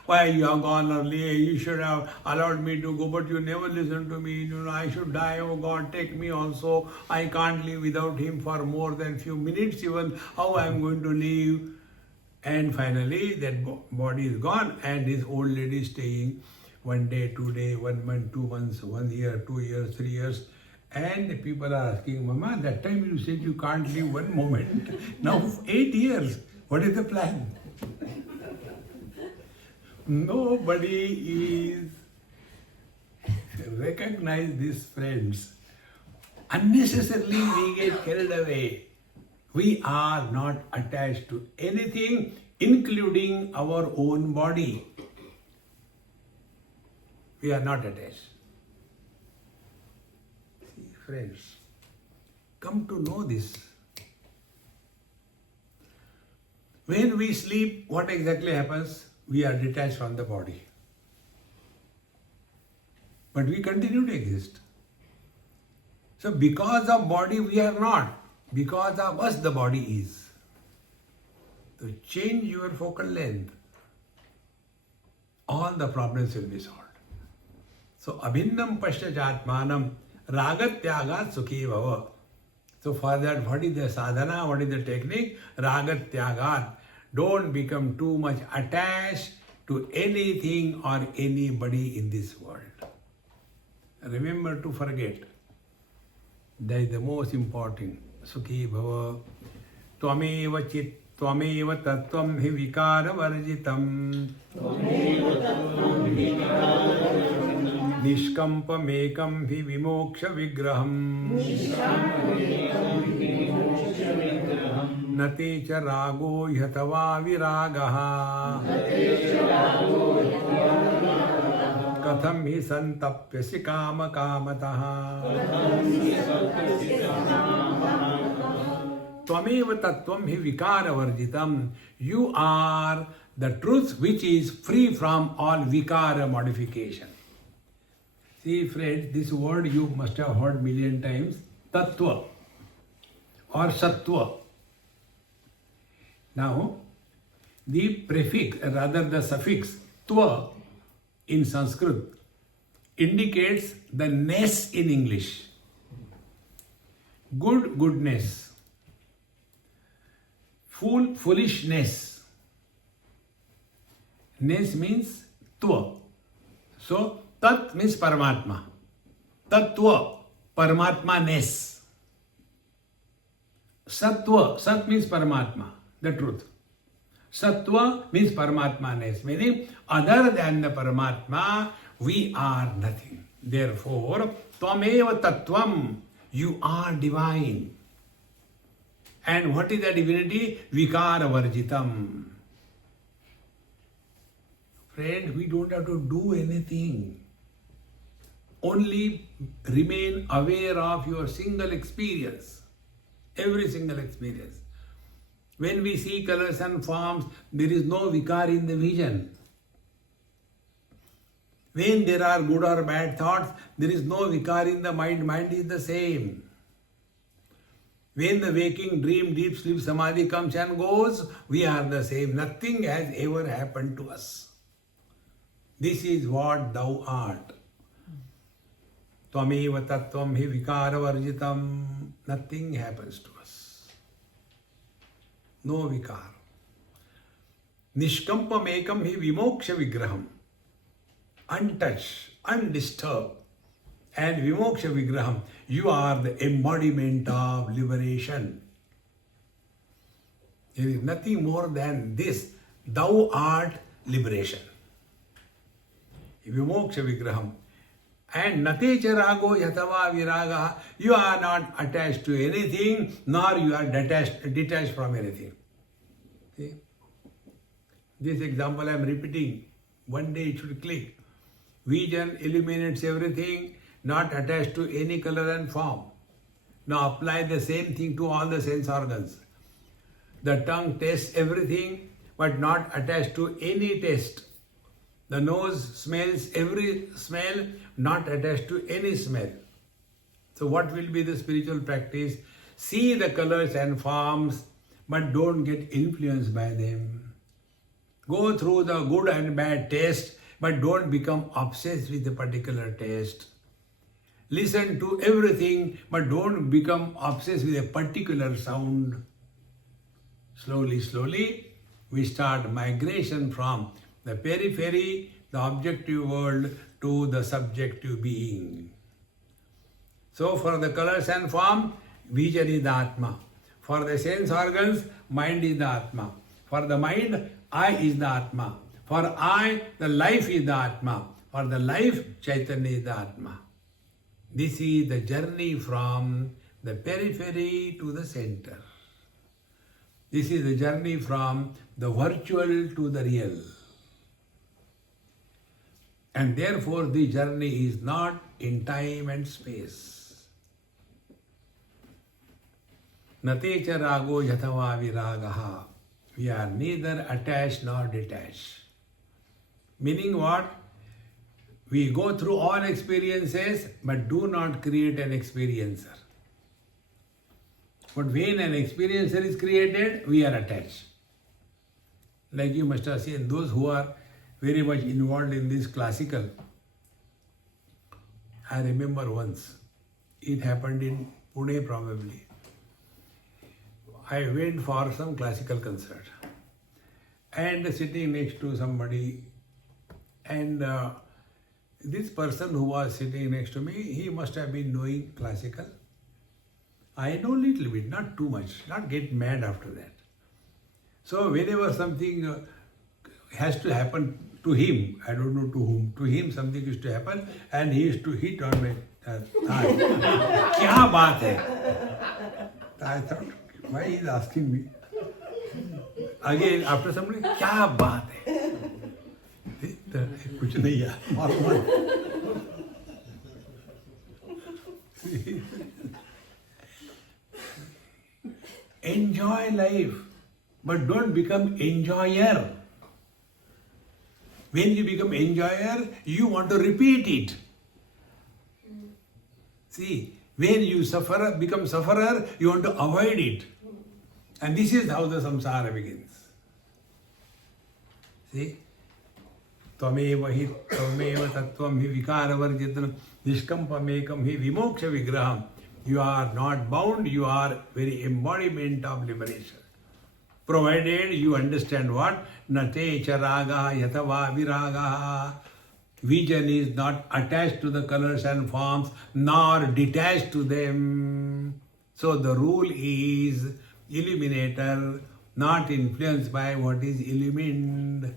Why you have gone early? You should have allowed me to go, but you never listened to me. You know, I should die. Oh God, take me also. I can't live without him for more than few minutes even. How I am going to live? And finally, that body is gone, and this old lady is staying 1 day, 2 days, 1 month, 2 months, 1 year, 2 years, 3 years. And the people are asking, Mama, that time you said you can't live 1 moment. Now 8 years. What is the plan? Nobody is recognize these friends. Unnecessarily we get carried away. We are not attached to anything, including our own body. We are not attached. See, friends, come to know this. When we sleep, what exactly happens? We are detached from the body. But we continue to exist. So because of body we are not. Because of us the body is. So change your focal length. All the problems will be solved. So abhinnam pasyachatmanam ragatyagat sukhi bhava. So for that, what is the sadhana? What is the technique? Ragatyagat. Don't become too much attached to anything or anybody in this world. Remember to forget. That is the most important. Sukhi bhava. Tvameva chit, tvameva tattvam hi vikara varjitam. Nishkampamekam hi vimoksha vigraham. Nate cha rago yatava viragaha. Katham hi santapyasi kama kamataha. Tvameva tattvam hi vikara varjitam. You are the truth which is free from all vikara modification. See friends, this word you must have heard million times. Tattva or sattva. Now, the prefix, rather the suffix, tva, in Sanskrit indicates the ness in English. Good, goodness. Fool, foolishness. Ness means twa. So, tat means Paramatma. Tattva, Paramatma ness. Sattva, Sat means Paramatma, the truth. Sattva means Paramatma ness, meaning other than the Paramatma, we are nothing. Therefore, Tvameva Tattvam, you are divine. And what is the divinity? Vikara Varjitam. Friend, we don't have to do anything. Only remain aware of your single experience. Every single experience. When we see colors and forms, there is no vikar in the vision. When there are good or bad thoughts, there is no vikar in the mind. Mind is the same. When the waking, dream, deep sleep, samadhi comes and goes, we are the same. Nothing has ever happened to us. This is what thou art. Tvameva tattvam hi vikara varjitam. Nothing happens to us. No vikar. Nishkampam ekam hi vimoksha vigraham. Untouched, undisturbed. And vimoksha vigraham, you are the embodiment of liberation. There is nothing more than this. Thou art liberation. Vimoksha vigraham. And natecha rago yatava viraga, you are not attached to anything, nor you are detached from anything. See? This example I am repeating. One day it should click. Vision illuminates everything, not attached to any color and form. Now apply the same thing to all the sense organs. The tongue tastes everything, but not attached to any taste. The nose smells every smell, not attached to any smell. So what will be the spiritual practice? See the colors and forms, but don't get influenced by them. Go through the good and bad taste, but don't become obsessed with a particular taste. Listen to everything, but don't become obsessed with a particular sound. Slowly, slowly, we start migration from the periphery, the objective world, to the subjective being. So for the colors and form, vision is the Atma. For the sense organs, mind is the Atma. For the mind, I is the Atma. For I, the life is the Atma. For the life, Chaitanya is the Atma. This is the journey from the periphery to the center. This is the journey from the virtual to the real. And therefore, the journey is not in time and space. Natecha rago yatava viragaha. We are neither attached nor detached. Meaning what? We go through all experiences, but do not create an experiencer. But when an experiencer is created, we are attached. Like you must have seen, those who are very much involved in this classical. I remember once, it happened in Pune probably. I went for some classical concert and sitting next to somebody, and this person who was sitting next to me, he must have been knowing classical. I know little bit, not too much, not get mad after that. So whenever something has to happen to him, I don't know to whom, to him something used to happen and he used to hit on my thigh. Kya baat hai? I thought, why he is asking me? Again, after somebody, kya baat hai? Kuch nahi hai, normal. Enjoy life, but don't become enjoyer. When you become enjoyer, you want to repeat it. See, when you suffer, become sufferer, you want to avoid it. And this is how the samsara begins. See? Tvameva hi tvameva tattvam hi vikaravarjitanam nishkampamekam hi vimoksha vigraham. You are not bound, you are very embodiment of liberation. Provided you understand what? Nate charaga yatava viraga. Vision is not attached to the colors and forms, nor detached to them. So the rule is illuminator, not influenced by what is illumined.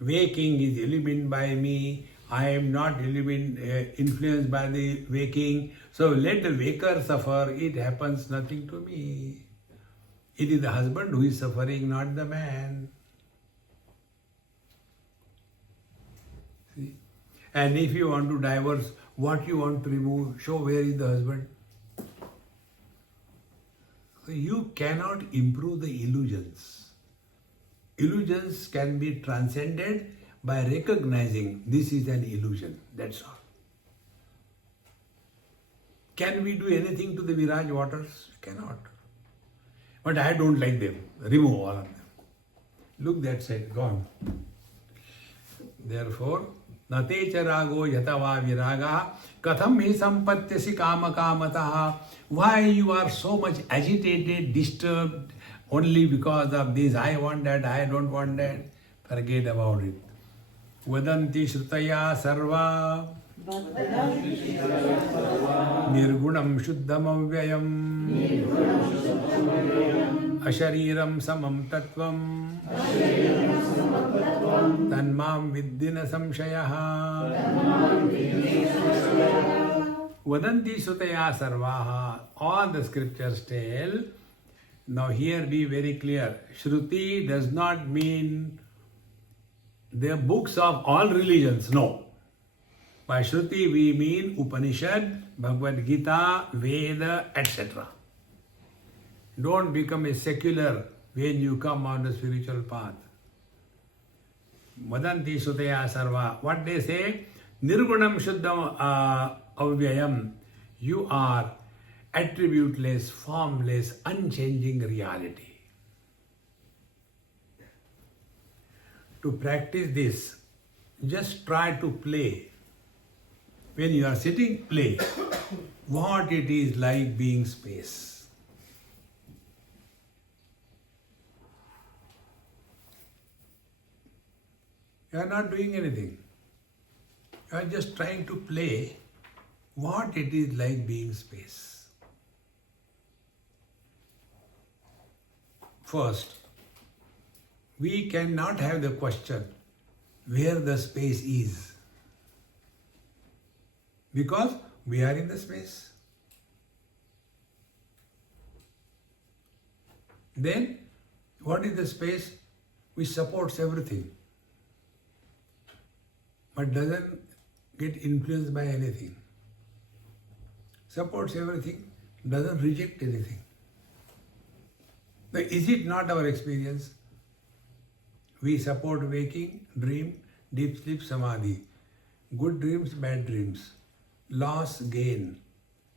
Waking is illumined by me. I am not influenced by the waking. So let the waker suffer. It happens nothing to me. It is the husband who is suffering, not the man. See? And if you want to divorce, what you want to remove, show where is the husband. So you cannot improve the illusions. Illusions can be transcended by recognizing this is an illusion. That's all. Can we do anything to the Viraj waters? Cannot. But I don't like them. Remove all of them. Look that side, gone. Therefore, nate charago yatava viraga katham hi sampatyasi kama kamataha. Why you are so much agitated, disturbed only because of this? I want that, I don't want that. Forget about it. Vadanti shrutaya sarva nirgunam shuddham avyayam ashariram samam tattvam tanmam viddina samshayaha. Vadanti shrutaya sarvaha. All the scriptures tell. Now here be very clear. Shruti does not mean the books of all religions. No. By Shruti we mean Upanishad, Bhagavad Gita, Veda, etc. Don't become a secular when you come on the spiritual path. Vadanti Sutaya Sarva. What they say? Nirgunam Shuddham Avyayam. You are attributeless, formless, unchanging reality. To practice this, just try to play. When you are sitting, play. What it is like being space. You are not doing anything. You are just trying to play what it is like being space. First, we cannot have the question where the space is, because we are in the space. Then, what is the space? Which supports everything, but doesn't get influenced by anything. Supports everything, doesn't reject anything. Now, is it not our experience? We support waking, dream, deep sleep, samadhi. Good dreams, bad dreams. Loss, gain.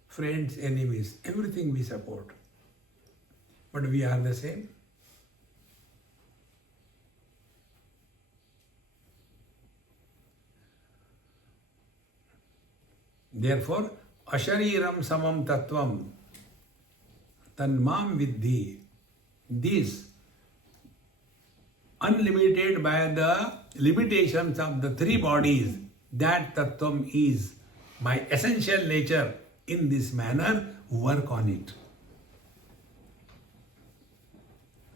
Friends, enemies. Everything we support. But we are the same. Therefore, ashariram samam tattvam tanmam viddhi. This unlimited by the limitations of the three bodies, that tattvam is my essential nature. In this manner, work on it.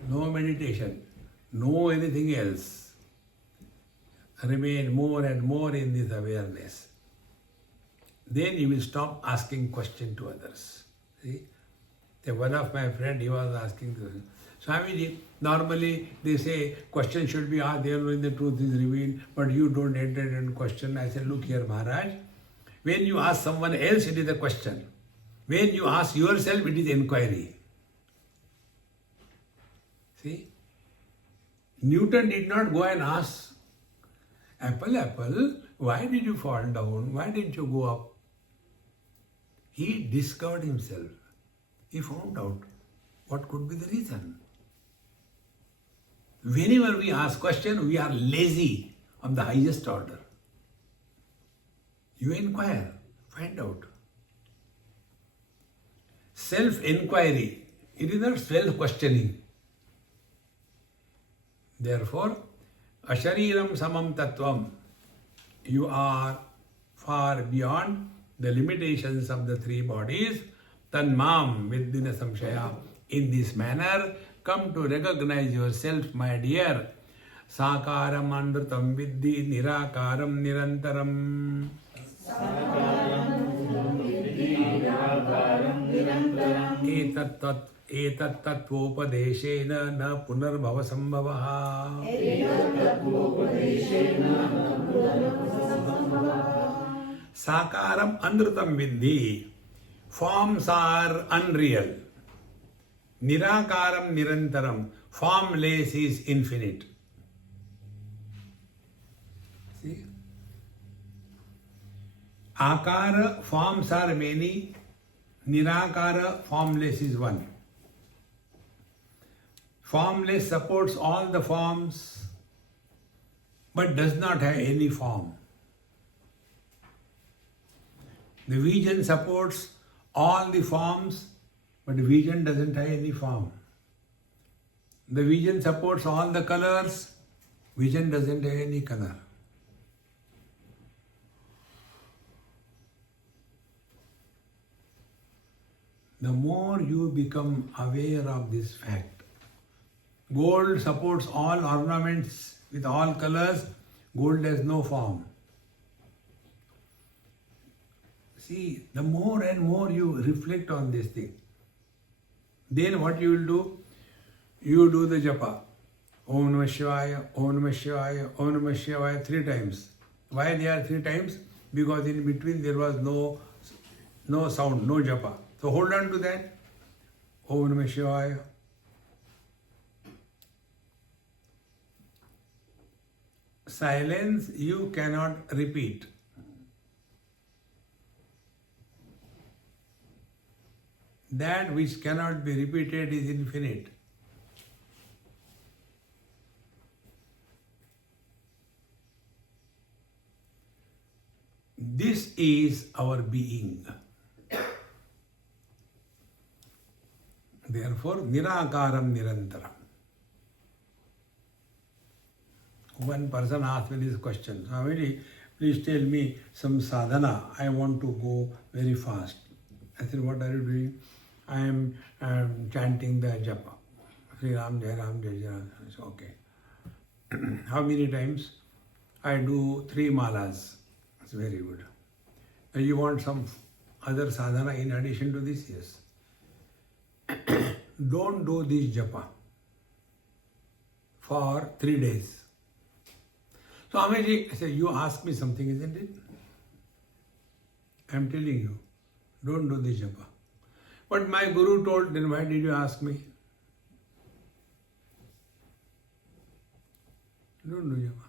No meditation, no anything else. Remain more and more in this awareness. Then you will stop asking questions to others. See? One of my friend, he was asking, Swamiji, normally they say question should be asked there when the truth is revealed, but you don't enter in question. I said, look here, Maharaj, when you ask someone else, it is a question. When you ask yourself, it is inquiry. See? Newton did not go and ask, apple, apple, why did you fall down? Why didn't you go up? He discovered himself. He found out what could be the reason. whenever we ask question, we are lazy of the highest order. You inquire, find out. Self-inquiry, it is not self-questioning. Therefore, ashariram samam tattvam, you are far beyond the limitations of the three bodies. Tanmam viddina samshaya. In this manner, come to recognize yourself, my dear. Sakaram andrutam viddhi nirakaram nirantaram. एतत् तत्त्वोपदेशेन न पुनर्भव संभवः. Sakaram andrutam viddhi. Forms are unreal. Nirakaram nirantaram. Formless is infinite. See? Akara, forms are many. Nirakara, formless is one. Formless supports all the forms, but does not have any form. The vision supports all the forms, but vision doesn't have any form. The vision supports all the colors, vision doesn't have any color. The more you become aware of this fact, gold supports all ornaments with all colors, gold has no form. See, the more and more you reflect on this thing, then what you will do? You do the japa. Om Namah Shivaya, Om Namah Shivaya, Om Namah Shivaya 3 times. Why they are 3 times? Because in between there was no sound, no japa. So hold on to that. Om Namah Shivaya. Silence you cannot repeat. That which cannot be repeated is infinite. This is our being. Therefore, nirakaram nirantaram. One person asked me this question, Swamiji, please tell me some sadhana. I want to go very fast. I said, what are you doing? I am chanting the japa. Sri Ram, Jai Ram, Jai Jai Ram. I said, okay. How many times? I do 3 malas. It's very good. You want some other sadhana in addition to this? Yes. Don't do this japa for 3 days. So Swamiji, I said, you ask me something, isn't it? I am telling you, don't do this japa. But my Guru told, then why did you ask me? Don't do japa.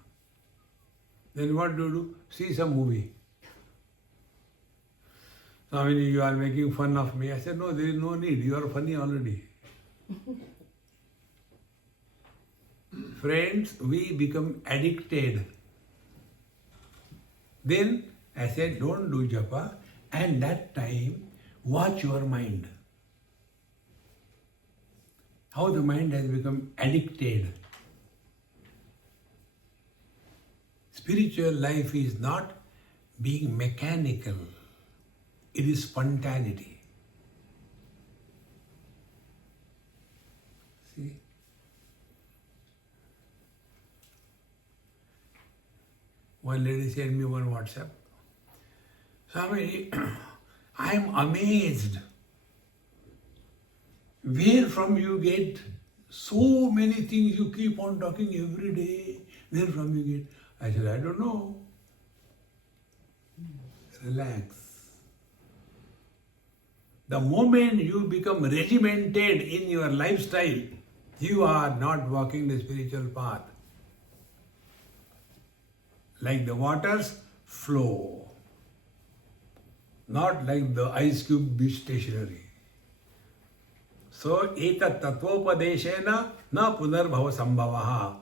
Then what do? See some movie. Swamiji, you are making fun of me. I said, no, there is no need. You are funny already. Friends, we become addicted. Then I said, don't do japa, and that time watch your mind. How the mind has become addicted. Spiritual life is not being mechanical, it is spontaneity. See? One lady sent me one WhatsApp. Swami, I am amazed. Where from you get so many things you keep on talking every day? Where from you get? I said, I don't know. Relax. The moment you become regimented in your lifestyle, you are not walking the spiritual path. Like the waters flow, not like the ice cube beach stationery. So, etat tattvopadeshena na punarbhava sambhavaha.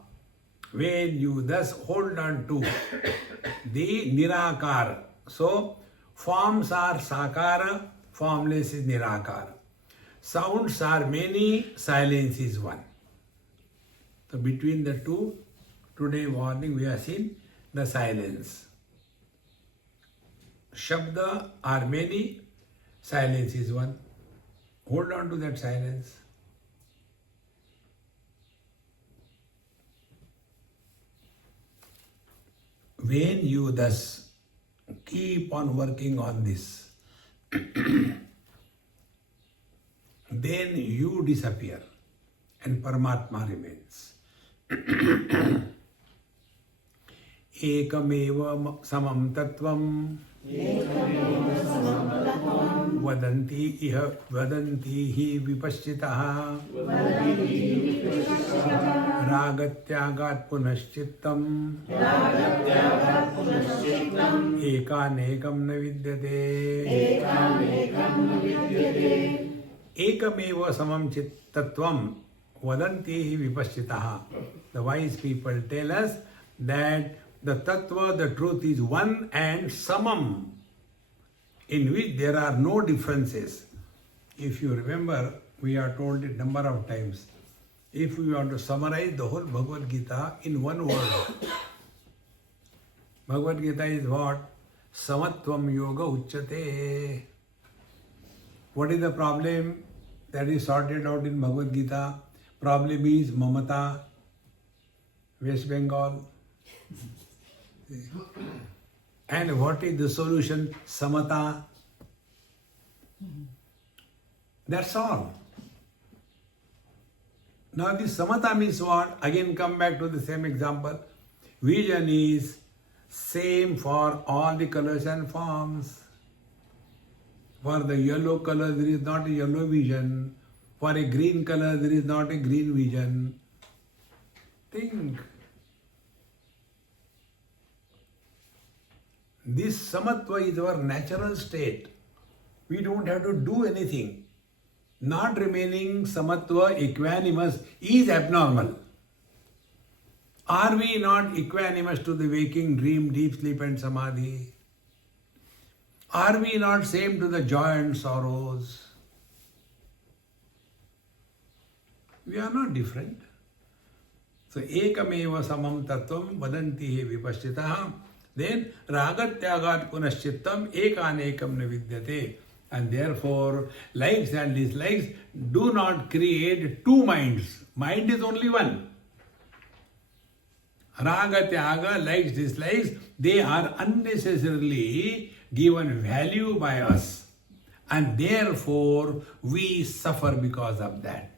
When you thus hold on to the nirakar, so forms are sakara, formless is nirakara. Sounds are many, silence is one. So between the two, today morning we have seen the silence. Shabda are many, silence is one. Hold on to that silence. When you thus keep on working on this, then you disappear and Paramatma remains. Ekameva samam tattvam vadanti hi vipaschitaha ragatyagat punaschittam ekanekam na vidyate ekameva samam tattvam vadanti hi vipaschitaha. The wise people tell us that the tattva, the truth is one and samam, in which there are no differences. If you remember, we are told it number of times. If we want to summarize the whole Bhagavad Gita in one word, Bhagavad Gita is what? Samatvam yoga uchyate. What is the problem that is sorted out in Bhagavad Gita? Problem is mamata, West Bengal. And what is the solution? Samata. That's all. Now this samata means what? Again come back to the same example. Vision is same for all the colors and forms. For the yellow color there is not a yellow vision. For a green color there is not a green vision. Think. This samatva is our natural state. We don't have to do anything. Not remaining samatva, equanimous, is abnormal. Are we not equanimous to the waking, dream, deep sleep and samadhi? Are we not same to the joy and sorrows? We are not different. So, ekameva samam tattvam vadanti he vipaschitaha. Then ragatyagat punaschittam ekanekam na vidyate. And therefore, likes and dislikes do not create two minds. Mind is only one. Ragatyaga, likes, dislikes, they are unnecessarily given value by us. And therefore, we suffer because of that.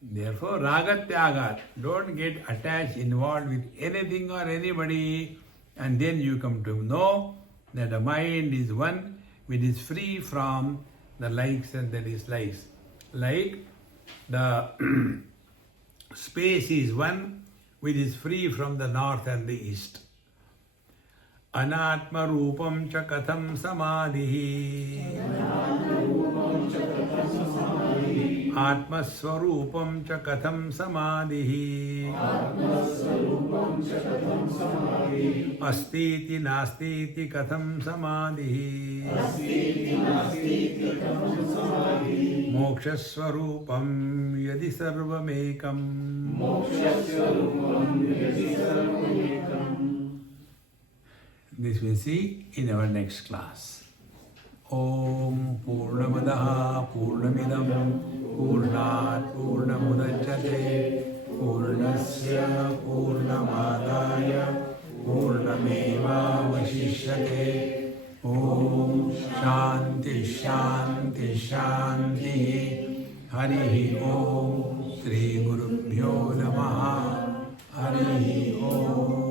Therefore, ragatyaga, don't get attached, involved with anything or anybody. And then you come to know that the mind is one which is free from the likes and the dislikes. Like the space is one which is free from the north and the east. Anatma rupam cha katham samadhihi. Atma swarupam cha katham samadhihi. Astiti nastiti katham samadhihi. Moksha swarupam yadi sarvamekam. This we'll see in our next class. Om Purnamadaha Purnamidam Purnat Purnamudachyate Purnasya Purnamadaya Purnameva Vashishyate. Om Shanti Shanti Shanti. Hari Om. Shri Gurubhyo Namaha. Hari Om.